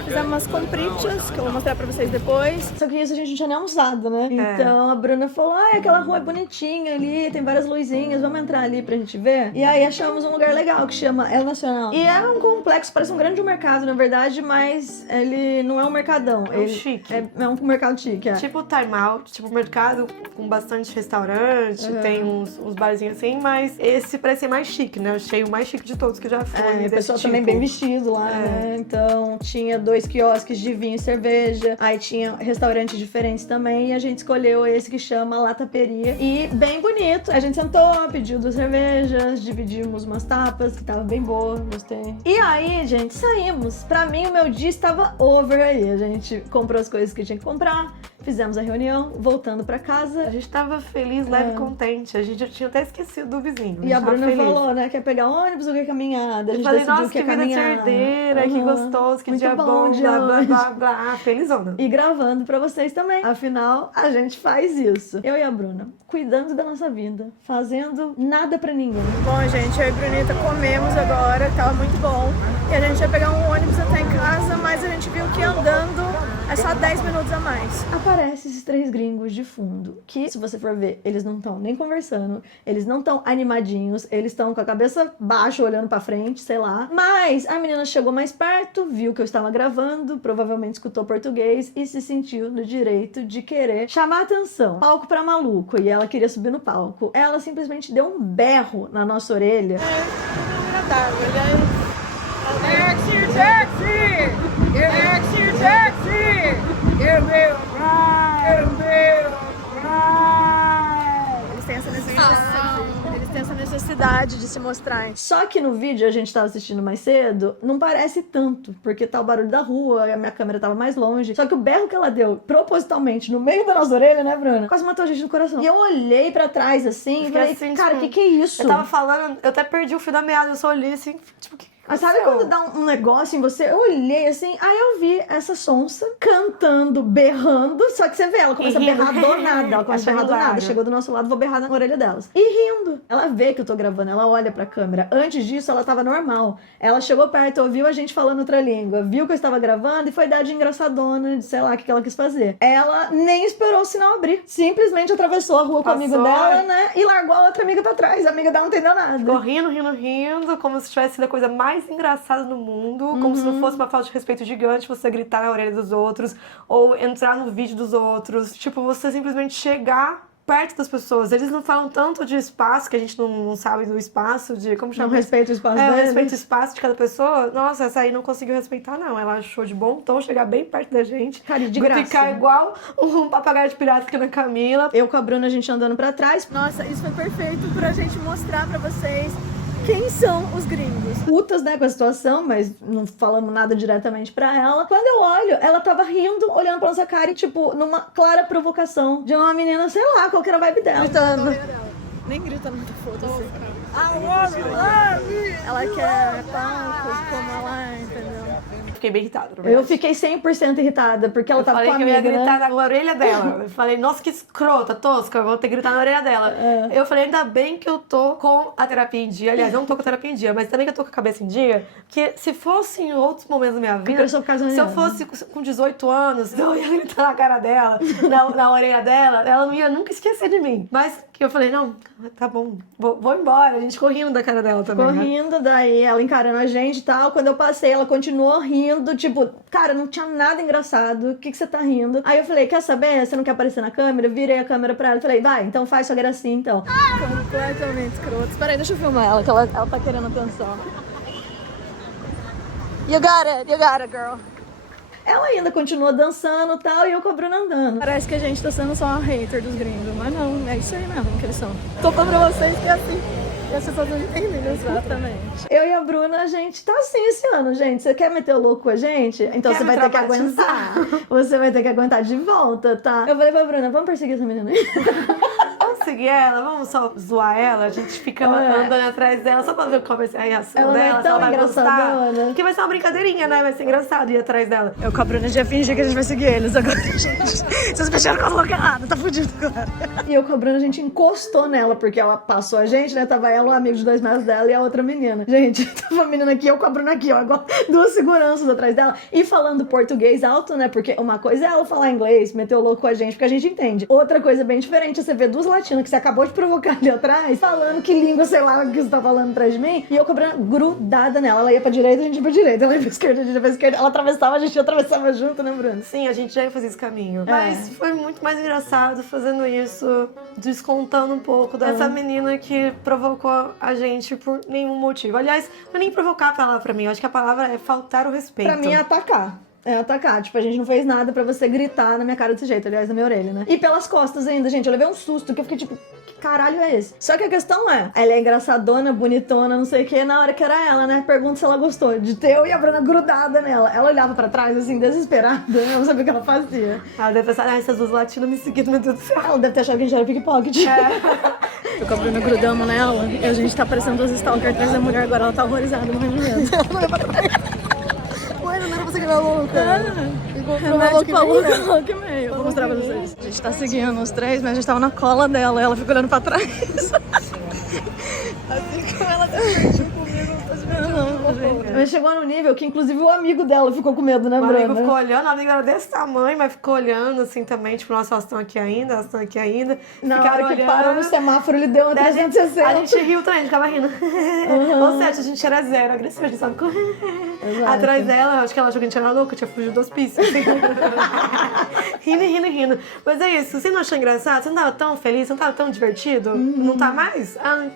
Fizemos umas compritas, que eu vou mostrar pra vocês depois. Só que isso a gente não tinha nem almoçado, né? Então a Bruna falou, aquela rua é bonitinha ali, tem várias luzinhas, vamos entrar ali pra gente ver. E aí achamos um lugar legal que chama El Nacional. E é um complexo, parece um grande mercado, na verdade, mas ele não é um mercadão. É um chique. É um mercado chique, Tipo Time Out, tipo mercado com bastante restaurante, tem uns barzinhos assim, mas esse parece ser mais chique, né? Eu achei o mais chique de todos que já foi. O pessoal também bem vestido lá, né? Então tinha 2 quiosques de vinho e cerveja, aí tinha restaurantes diferentes também, e a gente escolheu esse que chama La Taperia. E bem bonito. A gente sentou, pediu 2 cervejas, dividimos umas tapas, que tava bem boa, gostei. E aí, gente, saímos. Pra mim, o meu dia estava over aí. A gente comprou as coisas que tinha que comprar, fizemos a reunião, voltando pra casa. A gente tava feliz, leve e contente. A gente tinha até esquecido do vizinho. E a Bruna falou, né, quer pegar ônibus ou quer caminhada? A gente falei, decidiu nossa, que ia vida de caminhar. herdeira, que gostoso, que muito dia bom, dia blá, blá, hoje. blá, blá, felizona. E gravando pra vocês também. Afinal, a gente faz isso. Eu e a Bruna, cuidando da nossa vida, fazendo nada pra ninguém. Bom, gente, eu e a Brunita comemos agora, tava muito bom. E a gente ia pegar um ônibus até em casa, mas a gente viu que andando é só 10 minutos a mais. Aparecem esses 3 gringos de fundo, que, se você for ver, eles não estão nem conversando, eles não estão animadinhos, eles estão com a cabeça baixa, olhando pra frente, sei lá. Mas a menina chegou mais perto, viu que eu estava gravando, provavelmente escutou português e se sentiu no direito de querer chamar atenção. Palco pra maluco, e ela queria subir no palco. Ela simplesmente deu um berro na nossa orelha. Eles têm essa necessidade de se mostrar. Só que no vídeo a gente tava assistindo mais cedo, não parece tanto, porque tá o barulho da rua, a minha câmera tava mais longe. Só que o berro que ela deu, propositalmente, no meio da nossa orelha, né, Bruna? Quase matou a gente no coração. E eu olhei pra trás, assim, e falei, assim, cara, tipo, que é isso? Eu tava falando, eu até perdi o fio da meada, eu só olhei assim, tipo, que Mas sabe quando dá um negócio em você? Eu olhei assim, aí eu vi essa sonsa cantando, berrando, só que você vê, ela começa a berrar do nada, ela começa a berrar do nada, chegou do nosso lado, vou berrar na orelha delas. E rindo. Ela vê que eu tô gravando, ela olha pra câmera. Antes disso, ela tava normal. Ela chegou perto, ouviu a gente falando outra língua, viu que eu estava gravando e foi dar de engraçadona, de sei lá o que ela quis fazer. Ela nem esperou o sinal abrir. Simplesmente atravessou a rua com o amigo dela, né? E largou a outra amiga pra trás. A amiga dela não entendeu nada. Ficou rindo, como se tivesse sido a coisa mais engraçada do mundo, como se não fosse uma falta de respeito gigante você gritar na orelha dos outros ou entrar no vídeo dos outros. Tipo, você simplesmente chegar perto das pessoas. Eles não falam tanto de espaço, que a gente não sabe do espaço, de como chama? Não respeita o espaço deles. respeita o espaço de cada pessoa. Nossa, essa aí não conseguiu respeitar, não. Ela achou de bom tom chegar bem perto da gente. Cara, de graça. Ficar igual um papagaio de pirata aqui na Camila. Eu com a Bruna, a gente andando pra trás. Nossa, isso foi perfeito pra gente mostrar pra vocês quem são os gringos. Putas, né, com a situação, mas não falamos nada diretamente pra ela. Quando eu olho, ela tava rindo, olhando pra nossa cara e, tipo, numa clara provocação de uma menina, sei lá, qual que era a vibe dela. Gritando. Nem grita muito, foda-se. Ela quer palco, como ela, entendeu? Fiquei bem irritada, na Eu verdade. fiquei 100% irritada, porque ela tava com a falei que amiga, eu ia gritar né? na orelha dela. Eu falei, nossa, que escrota, tosca, eu vou ter que gritar na orelha dela. Eu falei, ainda bem que eu tô com a terapia em dia. Aliás, não tô com a terapia em dia, mas também que eu tô com a cabeça em dia. Porque se fosse em outros momentos da minha vida, se eu fosse com 18 anos, eu ia gritar na cara dela, na orelha dela, ela não ia nunca esquecer de mim. Mas que eu falei, não, tá bom, vou embora. A gente correndo da cara dela também. Correndo, daí ela encarando a gente e tal. Quando eu passei, ela continuou rindo, tipo, cara, não tinha nada engraçado. O que você tá rindo? Aí eu falei, quer saber? Você não quer aparecer na câmera? Eu virei a câmera pra ela e falei, vai, então faz sua gracinha, então. Completamente escroto. Espera aí, deixa eu filmar ela, que ela tá querendo atenção. You got it, girl. Ela ainda continua dançando e tal, e eu com a Bruna andando. Parece que a gente tá sendo só uma hater dos gringos, mas não, é isso aí mesmo que eles são. Tô falando pra vocês que é assim. E as pessoas não entendem, exatamente. Eu e a Bruna, a gente tá assim esse ano, gente. Você quer meter o louco com a gente? Então Quer você me vai ter que traumatizar? aguentar. Você vai ter que aguentar de volta, tá? Eu falei pra Bruna, vamos perseguir essa menina aí. Vamos seguir ela, vamos só zoar ela, a gente fica andando atrás dela só pra ver qual vai ser a reação Ela não é dela, se tão ela vai gostar. engraçadona. Porque vai ser uma brincadeirinha, né? Vai ser engraçado ir atrás dela. Eu com a Bruna já fingi que a gente vai seguir eles agora. Vocês mexeram com a louca errada, tá fudido agora. E eu com a Bruna, a gente encostou nela, porque ela passou a gente, né? Tava ela, um amigo de 2 metros dela e a outra menina. Gente, tava a menina aqui, eu com a Bruna aqui, ó, igual 2 seguranças atrás dela. E falando português alto, né? Porque uma coisa é ela falar inglês, meter o louco com a gente, porque a gente entende. Outra coisa bem diferente é você ver 2 latinas que você acabou de provocar ali atrás, falando que língua, sei lá, o que você tá falando atrás de mim. E eu com a Bruna grudada nela. Ela ia pra direita, a gente ia pra direita. Ela ia pra esquerda, a gente ia pra esquerda. Ela atravessava, a gente atravessava junto, né, Bruna? Sim, a gente já ia fazer esse caminho. Mas foi muito mais engraçado fazendo isso, descontando um pouco dessa menina que provocou a gente por nenhum motivo. Aliás, não é nem provocar a palavra pra mim, eu acho que a palavra é faltar o respeito. Pra mim é atacar. É atacar. Tipo, a gente não fez nada pra você gritar na minha cara desse jeito. Aliás, na minha orelha, né? E pelas costas ainda, gente. Eu levei um susto que eu fiquei tipo, que caralho é esse? Só que a questão é, ela é engraçadona, bonitona, não sei o que. Na hora que era ela, né? Pergunta se ela gostou de ter eu e a Bruna grudada nela. Ela olhava pra trás, assim, desesperada. Eu não sabia o que ela fazia. Ela deve pensar, essas 2 latinas me seguindo, meu Deus do céu. Ela deve ter achado que a gente era pickpocket. Eu com a Bruna grudamos nela e a gente tá parecendo 2 stalkers atrás da mulher. Agora ela tá horrorizada, morrendo de medo. Ué, não era você que era louca. Louca meio. Vou mostrar pra vocês. A gente tá seguindo os 3, mas a gente tava na cola dela. Ela fica olhando pra trás. Assim como ela tá comigo, não tô gente. Mas chegou no nível que, inclusive, o amigo dela ficou com medo, né, O Bruna? amigo ficou olhando, o amigo era desse tamanho, mas ficou olhando assim também, tipo, nossa, elas estão aqui ainda, elas estão aqui ainda. Na Ficaram hora que olhando. parou no semáforo, ele deu uma Daí 360. a gente riu também, a gente ficava rindo. Ou seja, a gente era zero, agressivo, a gente sabe correr. Exato. Atrás dela, acho que ela achou que a gente era louca, tinha fugido do hospício. Assim. rindo. Mas é isso, você não achou engraçado? Você não tava tão feliz? Você não tava tão divertido? Não tá mais? Ah,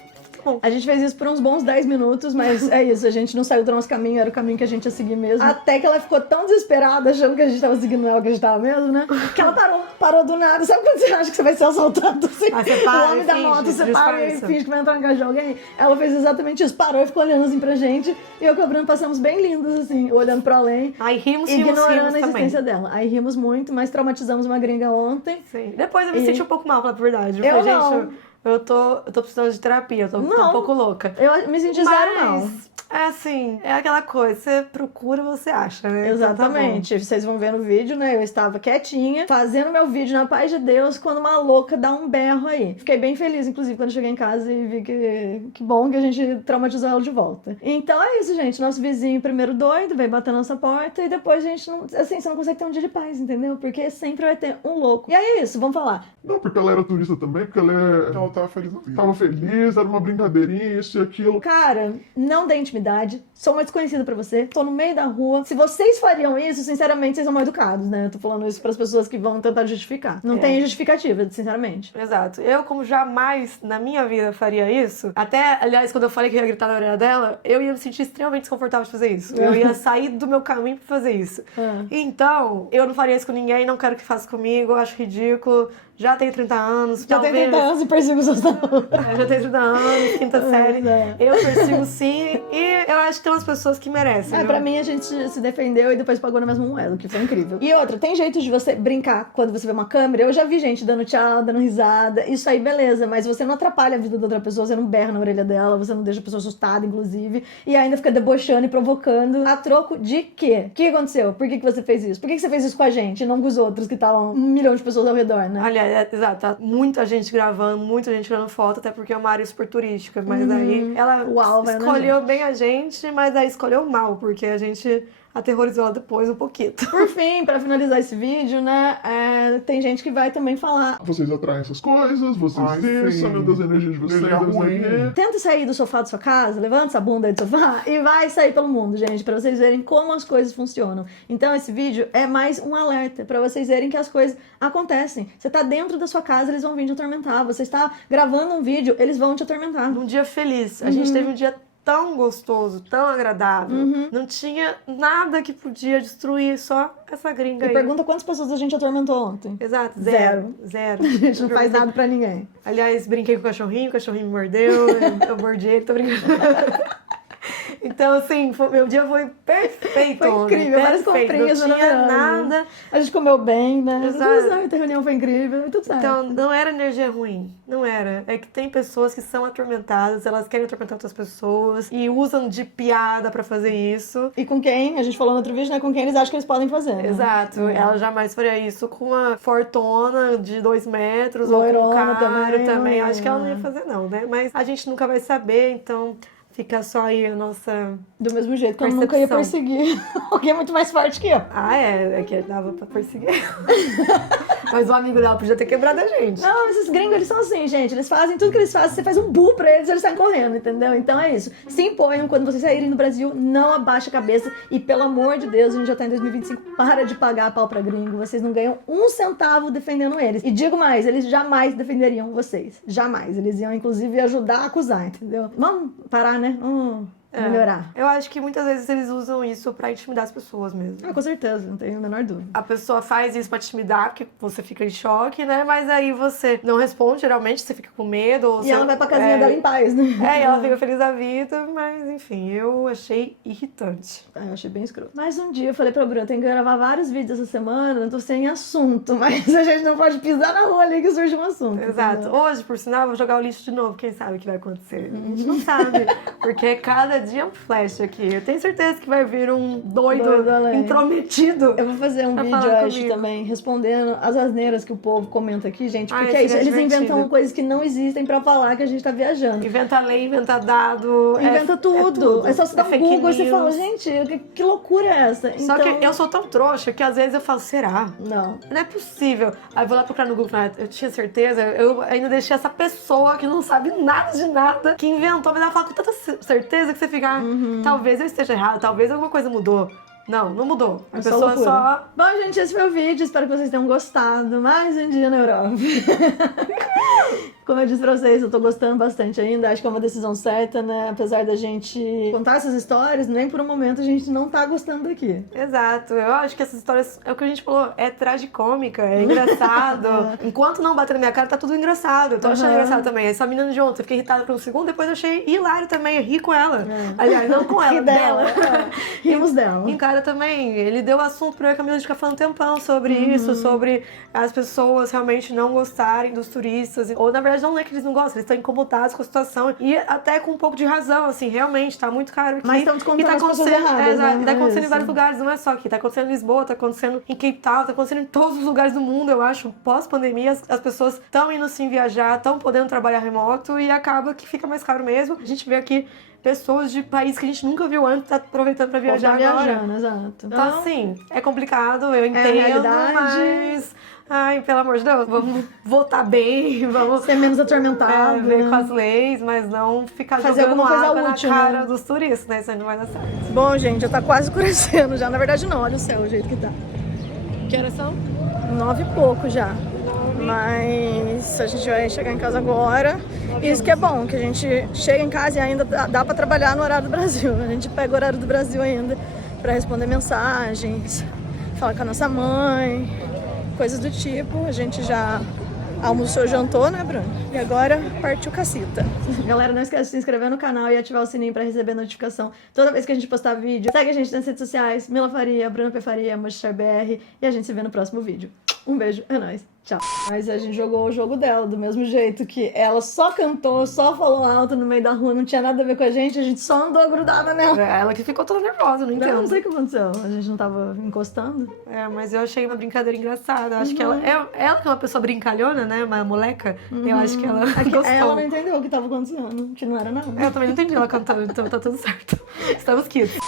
bom. A gente fez isso por uns bons 10 minutos, mas é isso, a gente não saiu do nosso caminho, era o caminho que a gente ia seguir mesmo. Até que ela ficou tão desesperada, achando que a gente tava seguindo ela, que a gente tava mesmo, né? Que ela parou do nada. Sabe quando você acha que você vai ser assaltado? Assim? Aí você para, o homem da finge, moto, você para e disfarça. finge que vai entrar na casa de alguém. Ela fez exatamente isso, parou e ficou olhando assim pra gente. E eu e a Bruna passamos bem lindos, assim, olhando pro além. Aí rimos Ignorando a também. existência dela. Aí rimos muito, mas traumatizamos uma gringa ontem. Sim. Depois eu me senti um pouco mal, pra falar a verdade. Eu falei, não. gente, eu tô precisando de terapia, eu tô um pouco louca. Eu me senti zero mal. Mas, é assim, é aquela coisa, você procura, você acha, né? Exatamente. Então, Vocês vão ver no vídeo, né? Eu estava quietinha, fazendo meu vídeo na paz de Deus, quando uma louca dá um berro aí. Fiquei bem feliz, inclusive, quando cheguei em casa e vi que bom que a gente traumatizou ela de volta. Então é isso, gente. Nosso vizinho primeiro doido, veio bater na nossa porta e depois a gente não... Assim, você não consegue ter um dia de paz, entendeu? Porque sempre vai ter um louco. E aí é isso, vamos falar. Não, porque ela era turista também, porque ela Ela tava feliz na vida. tava feliz, era uma brincadeirinha, isso e aquilo. Cara, não dê intimidade. Sou uma desconhecida pra você. Tô no meio da rua. Se vocês fariam isso, sinceramente, vocês são mal educados, né? Eu tô falando isso pras pessoas que vão tentar justificar. Não tem justificativa, sinceramente. Exato. Eu, como jamais na minha vida faria isso, até, aliás, quando eu falei que eu ia gritar na orelha dela, eu ia me sentir extremamente desconfortável de fazer isso. Eu ia sair do meu caminho pra fazer isso. Então, eu não faria isso com ninguém, não quero que faça comigo, eu acho ridículo. Já tenho 30 anos, Já tem 30 anos e persigo seus Já tenho 30 anos, quinta série. É. Eu persigo sim, e eu acho que tem umas pessoas que merecem. Pra mim, a gente se defendeu e depois pagou na mesma moeda, o que foi incrível. E outra, tem jeito de você brincar quando você vê uma câmera. Eu já vi gente dando tchau, dando risada. Isso aí, beleza, mas você não atrapalha a vida da outra pessoa, você não berra na orelha dela, você não deixa a pessoa assustada, inclusive, e ainda fica debochando e provocando. A troco de quê? O que aconteceu? Por que você fez isso? Por que você fez isso com a gente e não com os outros que estavam 1 milhão de pessoas ao redor, né? Aliás, exato, tá muita gente gravando, muita gente tirando foto, até porque é uma área super turística. Mas aí ela Uau, vai, né, escolheu bem a gente, mas aí escolheu mal, porque a gente aterrorizou ela depois um pouquinho. Por fim, pra finalizar esse vídeo, né, tem gente que vai também falar: Vocês atraem essas coisas, vocês Ai, isso, sim. meu Deus, a energia de vocês, Energia não sei o ruim. quê. tenta sair do sofá da sua casa, levanta essa bunda aí do sofá e vai sair pelo mundo, gente, pra vocês verem como as coisas funcionam. Então esse vídeo é mais um alerta pra vocês verem que as coisas acontecem. Você tá dentro da sua casa, eles vão vir te atormentar. Você está gravando um vídeo, eles vão te atormentar. Num dia feliz. A gente teve um dia tão gostoso, tão agradável. Não tinha nada que podia destruir, só essa gringa E aí. pergunta quantas pessoas a gente atormentou ontem. Exato, Zero. zero. A gente não faz nada pra ninguém. Aliás, brinquei com o cachorrinho me mordeu, eu mordi ele, tô brincando. Então, assim, meu dia foi perfeito. Foi incrível, várias perfeito. comprinhas Não tinha maravilhosas. nada. A gente comeu bem, né? Exato. Tudo certo, a reunião foi incrível, tudo certo. Então, não era energia ruim, não era. É que tem pessoas que são atormentadas, elas querem atormentar outras pessoas e usam de piada pra fazer isso. E com quem, a gente falou no outro vídeo, né? Com quem eles acham que eles podem fazer. Né? Exato, ela jamais faria isso com uma fortona de 2 metros ou com um Loirona cara também. é. Acho que ela não ia fazer, não, né? Mas a gente nunca vai saber, então fica só aí a nossa. Do mesmo jeito que eu nunca ia perseguir alguém muito mais forte que eu. Ah, é que dava pra perseguir. Mas o amigo dela podia ter quebrado a gente. Não, esses gringos, eles são assim, gente. Eles fazem tudo que eles fazem. Você faz um burro pra eles saem correndo, entendeu? Então é isso. Se imponham quando vocês saírem do Brasil, não abaixa a cabeça. E pelo amor de Deus, a gente já tá em 2025, para de pagar pau pra gringo. Vocês não ganham um centavo defendendo eles. E digo mais, eles jamais defenderiam vocês. Jamais. Eles iam, inclusive, ajudar a acusar, entendeu? Vamos parar, né? Vamos melhorar. Eu acho que muitas vezes eles usam isso pra intimidar as pessoas mesmo. Ah, com certeza, não tenho a menor dúvida. A pessoa faz isso pra te intimidar, porque você fica em choque, né? Mas aí você não responde, geralmente, você fica com medo. Ou E ela vai pra casinha dela em paz, né? É, e ela fica feliz da vida, mas enfim, eu achei irritante. Eu achei bem escroto. Mas um dia eu falei pra Bruna, tem que gravar vários vídeos essa semana, eu tô sem assunto, mas a gente não pode pisar na rua ali que surge um assunto. Exato. Entendeu? Hoje, por sinal, eu vou jogar o lixo de novo, quem sabe o que vai acontecer. A gente não sabe, porque cada dia é um flash aqui. Eu tenho certeza que vai vir um doido além. intrometido. Eu vou fazer um Pra vídeo, falar eu acho, comigo. também, respondendo as asneiras que o povo comenta aqui, gente. Ah, Porque é isso, seria eles inventam divertido. coisas que não existem pra falar que a gente tá viajando. Inventa lei, inventa dado. Inventa tudo. É só você dar um fake Google e você news. fala, gente, que loucura é essa? Só que eu sou tão trouxa que às vezes eu falo, será? Não. Não é possível. Aí eu vou lá procurar no Google, eu tinha certeza, eu ainda deixei essa pessoa que não sabe nada de nada, que inventou, mas ela fala com tanta certeza que você fica, talvez eu esteja errado, talvez alguma coisa mudou. Não, não mudou. A É só pessoa loucura. só... Bom, gente, esse foi o vídeo. Espero que vocês tenham gostado. Mais um dia na Europa. Como eu disse pra vocês, eu tô gostando bastante ainda. Acho que é uma decisão certa, né? Apesar da gente contar essas histórias, nem por um momento a gente não tá gostando daqui. Exato. Eu acho que essas histórias, é o que a gente falou, é tragicômica, é engraçado. Enquanto não bater na minha cara, tá tudo engraçado. Eu tô achando engraçado também. Essa menina de ontem, eu fiquei irritada por um segundo, depois eu achei hilário também, eu ri com ela. Aliás, não com ela, Ri dela. Rimos dela. Em cara também, ele deu assunto pra eu e a Camila de ficar falando um tempão sobre isso, sobre as pessoas realmente não gostarem dos turistas, ou na verdade não é que eles não gostam, eles estão incomodados com a situação, e até com um pouco de razão, assim, realmente, tá muito caro aqui. Mas estão descontando e tá as pessoas acontecendo, erradas, exato, né? e tá acontecendo em Isso. vários lugares, não é só aqui, tá acontecendo em Lisboa, tá acontecendo em Cape Town, tá acontecendo em todos os lugares do mundo, eu acho, pós-pandemia, as pessoas estão indo sim viajar, estão podendo trabalhar remoto, e acaba que fica mais caro mesmo. A gente vê aqui pessoas de países que a gente nunca viu antes, tá aproveitando pra viajar Tá agora. viajando, exato. Então, assim, é complicado, eu entendo, realidade. mas... Ai, pelo amor de Deus, vamos votar bem, vamos Ser menos atormentado, ver né? com as leis, mas não ficar Fazer jogando alguma coisa água útil, na cara né? dos turistas, né? Isso aí não vai dar certo. Bom, gente, já tá quase escurecendo já. Na verdade, não, olha o céu, o jeito que tá. Que horas são? 9 e pouco já. Mas a gente vai chegar em casa agora. E isso que é bom, que a gente chega em casa e ainda dá pra trabalhar no horário do Brasil. A gente pega o horário do Brasil ainda pra responder mensagens, falar com a nossa mãe, coisas do tipo. A gente já almoçou, jantou, né, Bruno? E agora partiu cacita. Galera, não esquece de se inscrever no canal e ativar o sininho pra receber notificação toda vez que a gente postar vídeo. Segue a gente nas redes sociais, Mila Faria, Bruna P. Faria, BR, e a gente se vê no próximo vídeo. Um beijo, é nóis. Tchau. Mas a gente jogou o jogo dela, do mesmo jeito que ela só cantou, só falou alto no meio da rua, não tinha nada a ver com a gente só andou grudada nela. Ela que ficou toda nervosa, não entendo. Eu não sei o que aconteceu, a gente não tava encostando. É, mas eu achei uma brincadeira engraçada. Acho que ela que é uma pessoa brincalhona, né? Uma moleca. Eu acho que ela gostou. Ela não entendeu o que tava acontecendo, que não era nada. Eu também não entendi ela cantando, então tá tudo certo. Estamos quites.